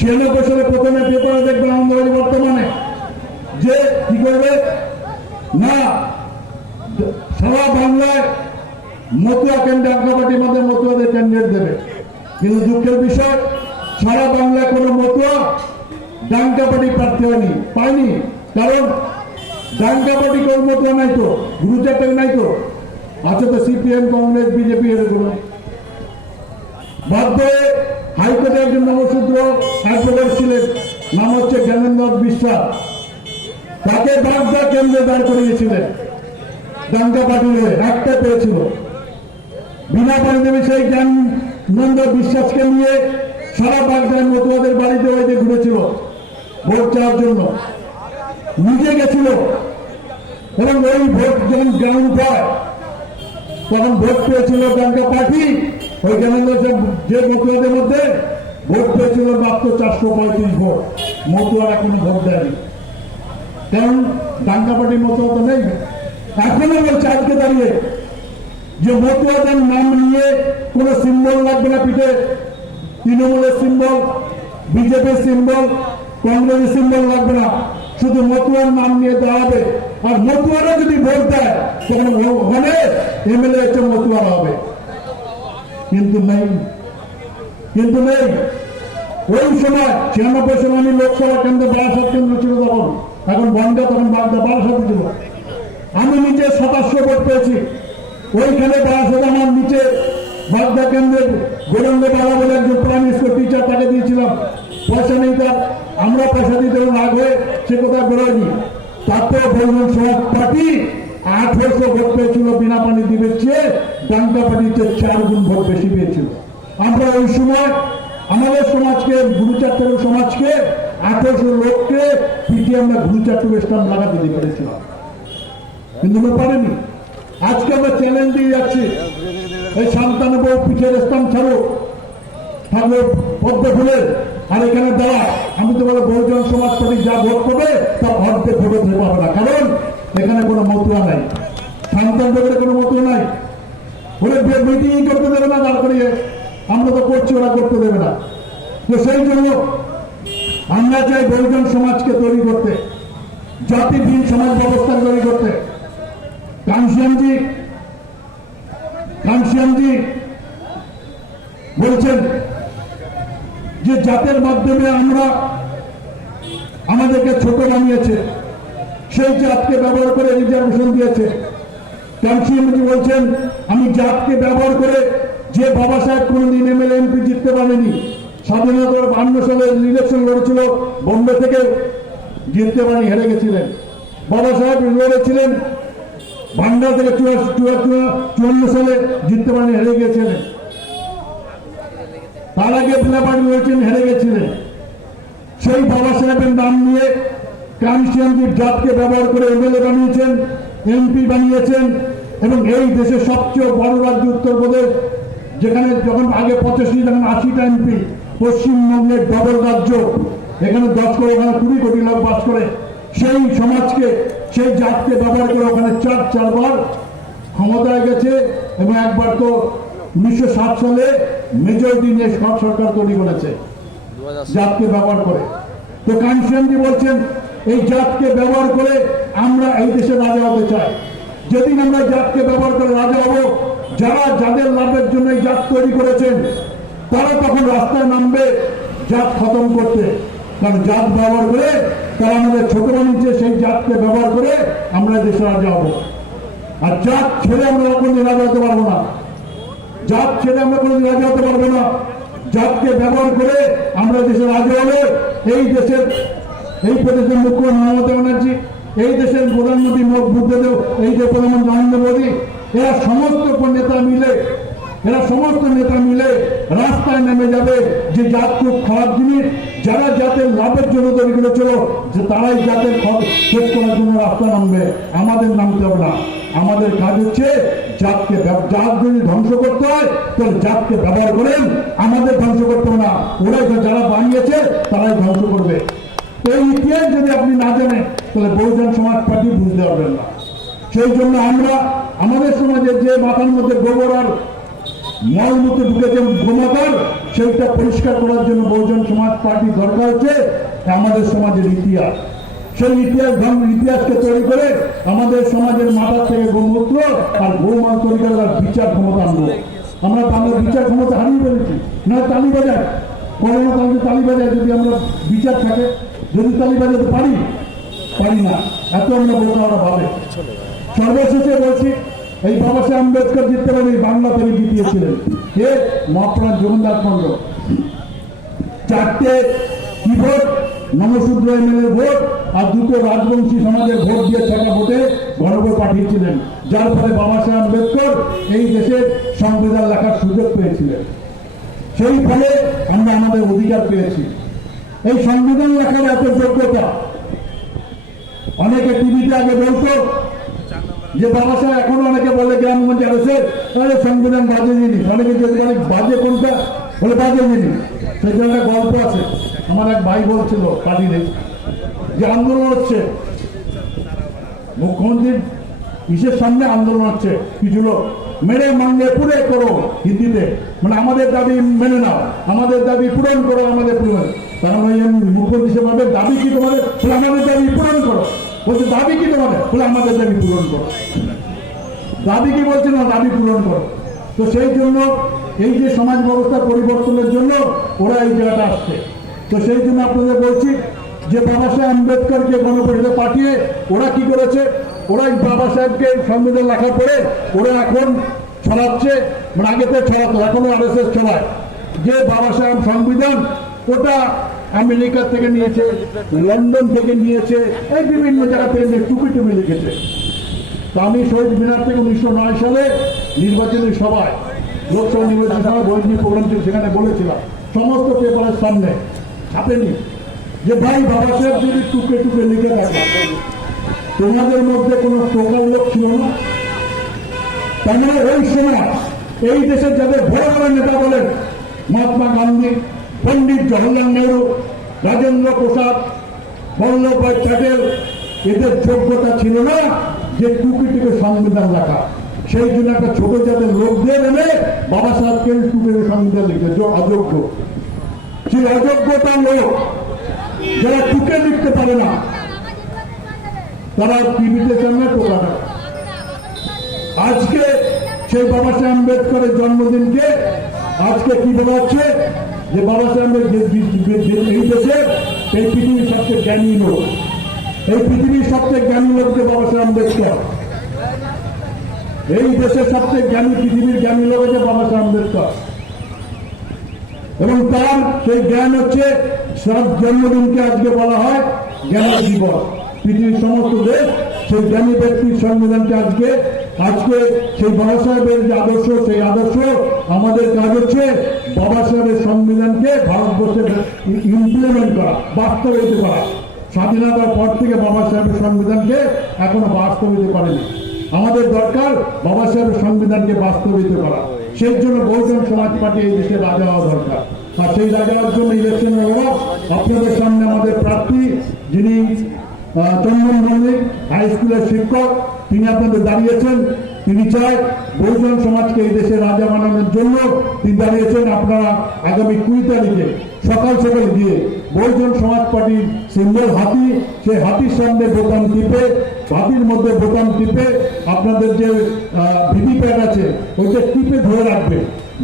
96 সালে প্রথমে পেপারে দেখবেন আমাদের বর্তমানে যে কি করবে না সারা বাংলায় মতুয়া ডাঙ্কা পার্টির মধ্যে মতুয়াদের ক্যান্ডিডেট দেবে। কিন্তু দুঃখের বিষয় সারা বাংলায় কোন মতুয়া ডাঙ্কা পার্টি প্রার্থী হয়নি, পায়নি। কারণ ডাঙ্কা পার্টি কোন মতুয়া নাই তো, গুরুচাটের নাই তো, আছে তো সিপিএম, কংগ্রেস, বিজেপি, এরকম। বাধ্য হয়ে হাইকোর্টে একজন নবসূত্র অ্যাডভোকেট ছিলেন, নাম হচ্ছে জ্ঞানেন্দ্র বিশ্বাস, তাকে বাগদা কেন্দ্রে দাঁড় করিয়েছিলেন। ডাঙ্কা পার্টির একটা পেয়েছিল। বীণাপাণি দেবী সেই জ্ঞানেন্দ্র বিশ্বাসকে নিয়ে সারা বাগদায় মতুয়াদের বাড়িতে বাড়িতে ঘুরেছিল ভোট চাওয়ার জন্য, নিজে গেছিল। এবং ওই ভোট যখন গ্রাউন্ড হয় তখন ভোট পেয়েছিল ডাঙ্কা পার্টি। ওই জ্ঞানেন্দ্র যে মতুয়াদের মধ্যে ভোট পেয়েছিল মাত্র 435 ভোট। মতুয়ারা কোনো ভোট দেয়নি, কারণ ডাঙ্কা পার্টির মতুয়া তো নেই। এখনো বলছে আজকে দাঁড়িয়ে যে মতুয়াদের নাম নিয়ে কোন সিম্বল লাগবে না পিঠে, তৃণমূলের সিম্বল, বিজেপির সিম্বল, কংগ্রেসের সিম্বল লাগবে না, শুধু মতুয়ার নাম নিয়ে দাঁড়াবে। আর মতুয়ারা যদি ভোট দেয় তখন ওখানে এমএলএ হচ্ছে মতুয়ারা হবে। কিন্তু নেই, কিন্তু নেই। ওই সময় 96 সালে আমি লোকসভা কেন্দ্র 62 কেন্দ্র ছিল তখন, এখন বনগা, তখন বাগদা 62 ছিল। আমি নিজে 2700 ভোট পেয়েছি। ওইখানে 62 আমার নিচে বাগদা কেন্দ্রের গোরঙ্গ বাবা বলে একজন প্রাইমারি স্কুল টিচার, তাকে দিয়েছিলাম। পয়সা নেই তার, আমরা পয়সা দিতে রাগ হয়ে সে কথা বেরোয়নি। তারপরে বহুজন সমাজ পার্টি 1800 ভোট পেয়েছিল বীণাপাণি দেবীর চেয়ে, ডাঙ্কা পার্টির চেয়ে 4 গুণ ভোট বেশি পেয়েছিল। আমরা ওই সময় আমাদের সমাজকে, গুরুচাট্টুর সমাজকে 1800 লোককে পিটিয়ে আমরা গুরুচাট্টুর স্টাম্প লাগাতে দিয়ে পেরেছিলাম, কিন্তু আমরা পারিনি। আজকে আমরা চ্যালেঞ্জ দিয়ে যাচ্ছি, এই 97 পিঠের স্টাম্প ছাড়ো, থাকবে পদ্ম ফুলের, আর এখানে দাঁড়া। আমি তো বলে বহুজন সমাজ পার্টি যা ভোট করবে তা অর্ধেক ভোটে দিতে পারবে না, কারণ এখানে কোনো মতুয়া নাই, সন্তানদের কোনো মতুয়া নাই। ওরা মিটিং করতে দেবে না, দাঁড় করিয়ে আমরা তো করছি, ওরা করতে দেবে না। তো সেই জন্য আমরা চাই বহুজন সমাজকে তৈরি করতে, জাতিহীন সমাজ ব্যবস্থা তৈরি করতে। কানসিয়ানজি বলছেন যে জাতের মাধ্যমে আমরা আমাদেরকে ছোট বানিয়েছে, সেই জাতকে ব্যবহার করে রিজার্ভেশন দিয়েছে। কানসিয়ানজি বলছেন আমি জাতকে ব্যবহার করে, যে বাবা সাহেব কোনদিন এমএলএ এমপি জিততে পারেনি, স্বাধীনতার 52 সালে ইলেকশন লড়েছিল বোম্বে থেকে, জিততে পারেনি, হেরে গেছিলেন। বাবা সাহেব লড়েছিলেন ভান্ডা থেকে 54 সালে, জিততে পারেনি, হেরে গিয়েছিলেন। তার আগে বীণাপাণি লড়েছেন, হেরে গেছিলেন। সেই বাবা সাহেবের নাম নিয়ে কানসিয়ানজির জাতকে ব্যবহার করে এমএলএ বানিয়েছেন, এমপি বানিয়েছেন। এবং এই দেশের সবচেয়ে বড় রাজ্য উত্তরপ্রদেশ, যেখানে যখন আগে 85, যখন 80টা এমপি, পশ্চিমবঙ্গের ডবল রাজ্য, এখানে 10 কোটি, ওখানে 20 কোটি লোক বাস করে। সেই সমাজকে, সেই জাতকে ব্যবহার করে ওখানে 4বার ক্ষমতায় গেছে। এবং একবার তো 1960 সালে মেজরিটি নিয়ে সরকার তৈরি করেছে জাতকে ব্যবহার করে। তো কানসিয়ানজি বলছেন এই জাতকে ব্যবহার করে আমরা এই দেশে রাজা হতে চাই। যেদিন আমরা জাতকে ব্যবহার করে রাজা হব, যাদের লাভের জন্য এই জাত তৈরি করেছেন তারা তখন রাস্তায় নামবে জাত খতম করতে। কারণ জাত ব্যবহার করে তারা আমাদের ছোট বানিয়েছে, সেই জাতকে ব্যবহার করে আমরা দেশে রাজা হব। আর জাত ছেড়ে আমরা কোনোদিন রাজা হতে পারবো না, জাত ছেড়ে আমরা কোনোদিন রাজা হতে পারবো না। জাতকে ব্যবহার করে আমরা দেশের রাজা হলে এই দেশের, এই প্রদেশের মুখ্যমন্ত্রী মমতা ব্যানার্জি, এই দেশের প্রধানমন্ত্রী বুদ্ধদেব, এই যে প্রধানমন্ত্রী নরেন্দ্র মোদী, এরা সমস্ত নেতা মিলে এরা সমস্ত নেতা মিলে রাস্তায় নেমে যাবে যে জাত খুব খারাপ জিনিস, যারা জাতের লাভের জন্য তৈরি করেছিল যে তারাই জাতের শেষ করার জন্য রাস্তা নামবে, আমাদের নামতে হবে না। আমাদের কাজ হচ্ছে জাতকে, জাত যদি ধ্বংস করতে হয় তাহলে জাতকে ব্যবহার করেন, আমাদের ধ্বংস করতে হবে না। ওরাই যারা বানিয়েছে তারাই ধ্বংস করবে। এই ইতিহাস যদি আপনি না জানেন তাহলে বহুজন সমাজ পার্টি বুঝতে পারবেন না। সেই জন্য আমরা আমাদের সমাজের যে মাথার মধ্যে গোবর আর মলমূত্র ঢুকেছে গোমাতার, সেইটা পরিষ্কার করার জন্য বহুজন সমাজ পার্টি দরকার হচ্ছে। আমাদের সমাজের ইতিহাস, সেই ইতিহাসকে তৈরি করে আমাদের সমাজের মাথার থেকে গোমূত্র আর গোমাল তৈরি করে তার বিচার ক্ষমতা আনবো। আমরা বাংলার বিচার ক্ষমতা হারিয়ে ফেলেছি। না তালি বাজায়, করোনা কালকে তালি বাজায়, যদি আমরা বিচার থাকে, যদি তালি বাজাতে পারি না, এত আমরা বোকা ওরা ভাবে। সর্বশেষে বলছি, এই বাবা সাহেব আম্বেদকর জিততে পারেন, বাংলা থেকে জিতিয়েছিলেন কে? মহাপ্রাণ জগন্নাথ মন্ডল। 4টে কি ভোট? নমশূদ্র এমএলএ ভোট আর 2টো রাজবংশী সমাজের ভোট দিয়ে থাকা ভোটে গণভোট পাঠিয়েছিলেন, যার ফলে বাবা সাহেব আম্বেদকর এই দেশের সংবিধান লেখার সুযোগ পেয়েছিলেন। সেই ফলে আমরা আমাদের অধিকার পেয়েছি। এই সংবিধান লেখার এত যোগ্যতা, অনেকে টিভিতে আগে বলতো যে বাবা সাহেব, এখনো অনেকে বলে গ্রামগঞ্জে আছে তাহলে সংবিধান বাজে জিনিস, অনেকে যদি বাজে কোনটা বলে বাজে জিনিস। সেই জন্য একটা গল্প আছে, আমার এক ভাই বলছিল পার্টিতে যে আন্দোলন হচ্ছে, মুখ্যমন্ত্রীর ইসের সামনে আন্দোলন হচ্ছে, কিছু লোক মেরে মাঙ্গে পুরে করো, হিন্দিতে মানে আমাদের দাবি মেনে নাও, আমাদের দাবি পূরণ করো, আমাদের পূরণ। কারণ ওই মুখ্যমন্ত্রী সে ভাবে দাবি কি তোমাদের? আমাদের দাবি পূরণ করো। বলছে দাবি কি তোমাদের? আমাদের দাবি পূরণ করো। দাবি কি বলছে? না, দাবি পূরণ করো। তো সেই জন্য এই যে সমাজ ব্যবস্থার পরিবর্তনের জন্য ওরা এই জায়গাটা আসছে। তো সেই জন্য আপনাদের বলছি যে বাবা সাহেব আম্বেদকরকে গণপরিষদে পাঠিয়ে ওরা কি করেছে, ওরা বাবা সাহেবকে সংবিধান লেখার পরে ওরা এখন ছড়াচ্ছে, মানে আগে তো ছড়াতো, এখনো আরএসএস ছড়ায় যে বাবা সাহেব সংবিধান ওটা আমেরিকা থেকে নিয়েছে, লন্ডন থেকে নিয়েছে, এই বিভিন্ন জায়গা থেকে টুপি টুপি লিখেছে। তো আমি শহীদ মিনার থেকে 1909 সালে নির্বাচনী সভায়, লোকসভা নির্বাচনী সভায় বৈঠক প্রোগ্রাম ছিল, সেখানে বলেছিলাম সমস্ত পেপারের সামনে ছাপেনি যে ভাই বাবা সাহেব যদি টুকে টুকে লিখে থাকে, তোমাদের মধ্যে কোনো টোকার লোক ছিল না। তার মানে ওই সময় এই দেশের যাদের বড় বড় নেতা বলেন, মহাত্মা গান্ধী, পণ্ডিত জওহরলাল নেহরু, রাজেন্দ্র প্রসাদ, বল্লভভাই প্যাটেল, এদের যোগ্যতা ছিল না যে টুপি টুপে সংবিধান লেখা। সেই জন্য একটা ছোট জাতের লোকদের এনে বাবা সাহেবকে টুপি সংবিধান লিখেছে, অযোগ্য। সেই অযোগ্যতার লোক যারা টুকে লিখতে পারে না, তারা টিভিতে সামনে টোকা দেয়। আজকে সেই বাবা সাহেব আম্বেদকরের জন্মদিনকে আজকে কি বলা হচ্ছে যে বাবা সাহেব এই দেশে এই পৃথিবীর সবচেয়ে জ্ঞানী লোক, এই পৃথিবীর সবচেয়ে জ্ঞানী লোককে বাবা সাহেব আম্বেদকর, এই দেশের সবচেয়ে জ্ঞানী, পৃথিবীর জ্ঞানী লোক হচ্ছে বাবা সাহেব আম্বেদকর। এবং তার সেই জ্ঞান হচ্ছে সব জন্মদিনকে আজকে বলা হয় জ্ঞান দিবস। পৃথিবীর সমস্ত দেশ সেই জ্ঞানী ব্যক্তির সংবিধানকে আজকে সেই বাবা সাহেবের যে আদর্শ, সেই আদর্শ আমাদের কাজ হচ্ছে বাবা সাহেবের সংবিধানকে ভারতবর্ষে ইমপ্লিমেন্ট করা, বাস্তবায়িত করা। স্বাধীনতার পর থেকে বাবা সাহেবের সংবিধানকে এখনো বাস্তবায়িত করেনি। আমাদের দরকার বাবা সাহেবের সংবিধানকে বাস্তবায়িত করা। সেই জন্য বহুজন সমাজ পার্টি এই দেশে রাজা হওয়া দরকার। আর সেই রাজা হওয়ার জন্য ইলেকশন হওয়া, আপনাদের সামনে আমাদের প্রার্থী যিনি চন্দন মল্লিক, হাই স্কুলের শিক্ষক, তিনি আপনাদের দাঁড়িয়েছেন। তিনি চায় বহুজন সমাজকে এই দেশে রাজা বানানোর জন্য তিনি দাঁড়িয়েছেন। আপনারা আগামী 20 তারিখে সকাল সকাল গিয়ে বহুজন সমাজ পার্টির সিম্বল হাতি, সেই হাতির সামনে বোতাম টিপে, হাতির মধ্যে বোতাম টিপে আপনাদের যে ভিভিপ্যাট আছে ওইটা টিপে ধরে রাখবে।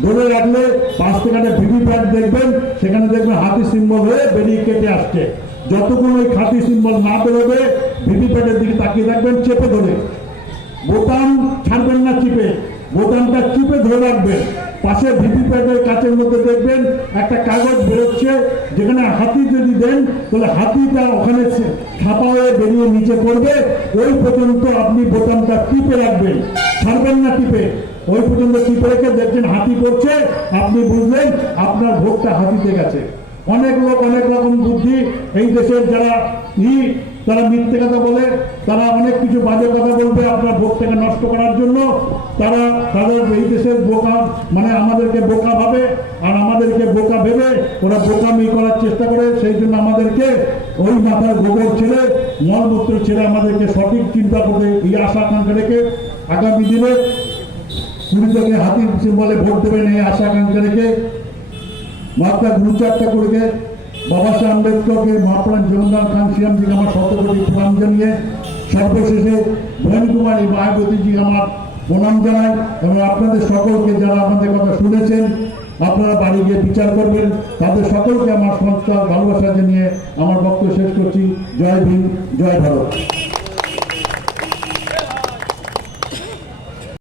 ধরে রাখলে পাশ থেকে একটা ভিভিপ্যাট দেখবেন, সেখানে দেখবেন হাতি সিম্বল হয়ে বেরিয়ে কেটে আসছে। যতক্ষণ ওই খাতি সিম্বল না বেরোবে ভিভিপ্যাটের দিকে তাকিয়ে থাকবেন, চেপে ধরে, বোতাম ছাড়বেন না, চিপে বোতামটা চিপে ধরে রাখবেন। পাশে ভিভিপ্যাটের কাছের মধ্যে দেখবেন একটা কাগজ বেরোচ্ছে, যেখানে হাতি যদি দেন তাহলে হাতিটা ওখানে ছাপা হয়ে বেরিয়ে নিচে পড়বে। ওই পর্যন্ত আপনি বোতামটা টিপে রাখবেন, ছাড়বেন না টিপে। ওই পর্যন্ত চিপে রেখে দেখছেন হাতি পড়ছে, আপনি বুঝলেন আপনার ভোটটা হাতিতে গেছে। অনেক লোক অনেক রকম বুদ্ধি, এই দেশের যারা তারা মিথ্যে কথা বলে, তারা অনেক কিছু বাজে কথা বলবে আপনার ভোটটাকে নষ্ট করার জন্য। তারা তাদের এই দেশের বোকা, মানে আমাদেরকে বোকা ভাবে, আর আমাদেরকে বোকা ভেবে ওরা বোকামি করার চেষ্টা করে। সেই জন্য আমাদেরকে ওই মাথার গোবর ছেড়ে, মলমূত্র ছেড়ে আমাদেরকে সঠিক চিন্তা করতে, এই আশা আকাঙ্ক্ষা রেখে আগামী দিনে 20 তারিখে হাতির সিম্বলে ভোট দেবেন। এই আশা আকাঙ্ক্ষা রেখে মাত্রা গুরুচারটা করে বাবা সাহেব আম্বেদকরকে, মহাপ্রাণ জগন্নাথ খান সিয়ামজিকে আমার 100 কোটি প্রণাম জানিয়ে সর্বশেষে ভবানী কুমারী মায়াবতীজিকে আমার প্রণাম জানাই। এবং আপনাদের সকলকে, যারা আমাদের কথা শুনেছেন, আপনারা বাড়ি গিয়ে বিচার করবেন, তাদের সকলকে আমার সংস্কার ভালোবাসা জানিয়ে আমার বক্তব্য শেষ করছি। জয় ভীম, জয় ভারত।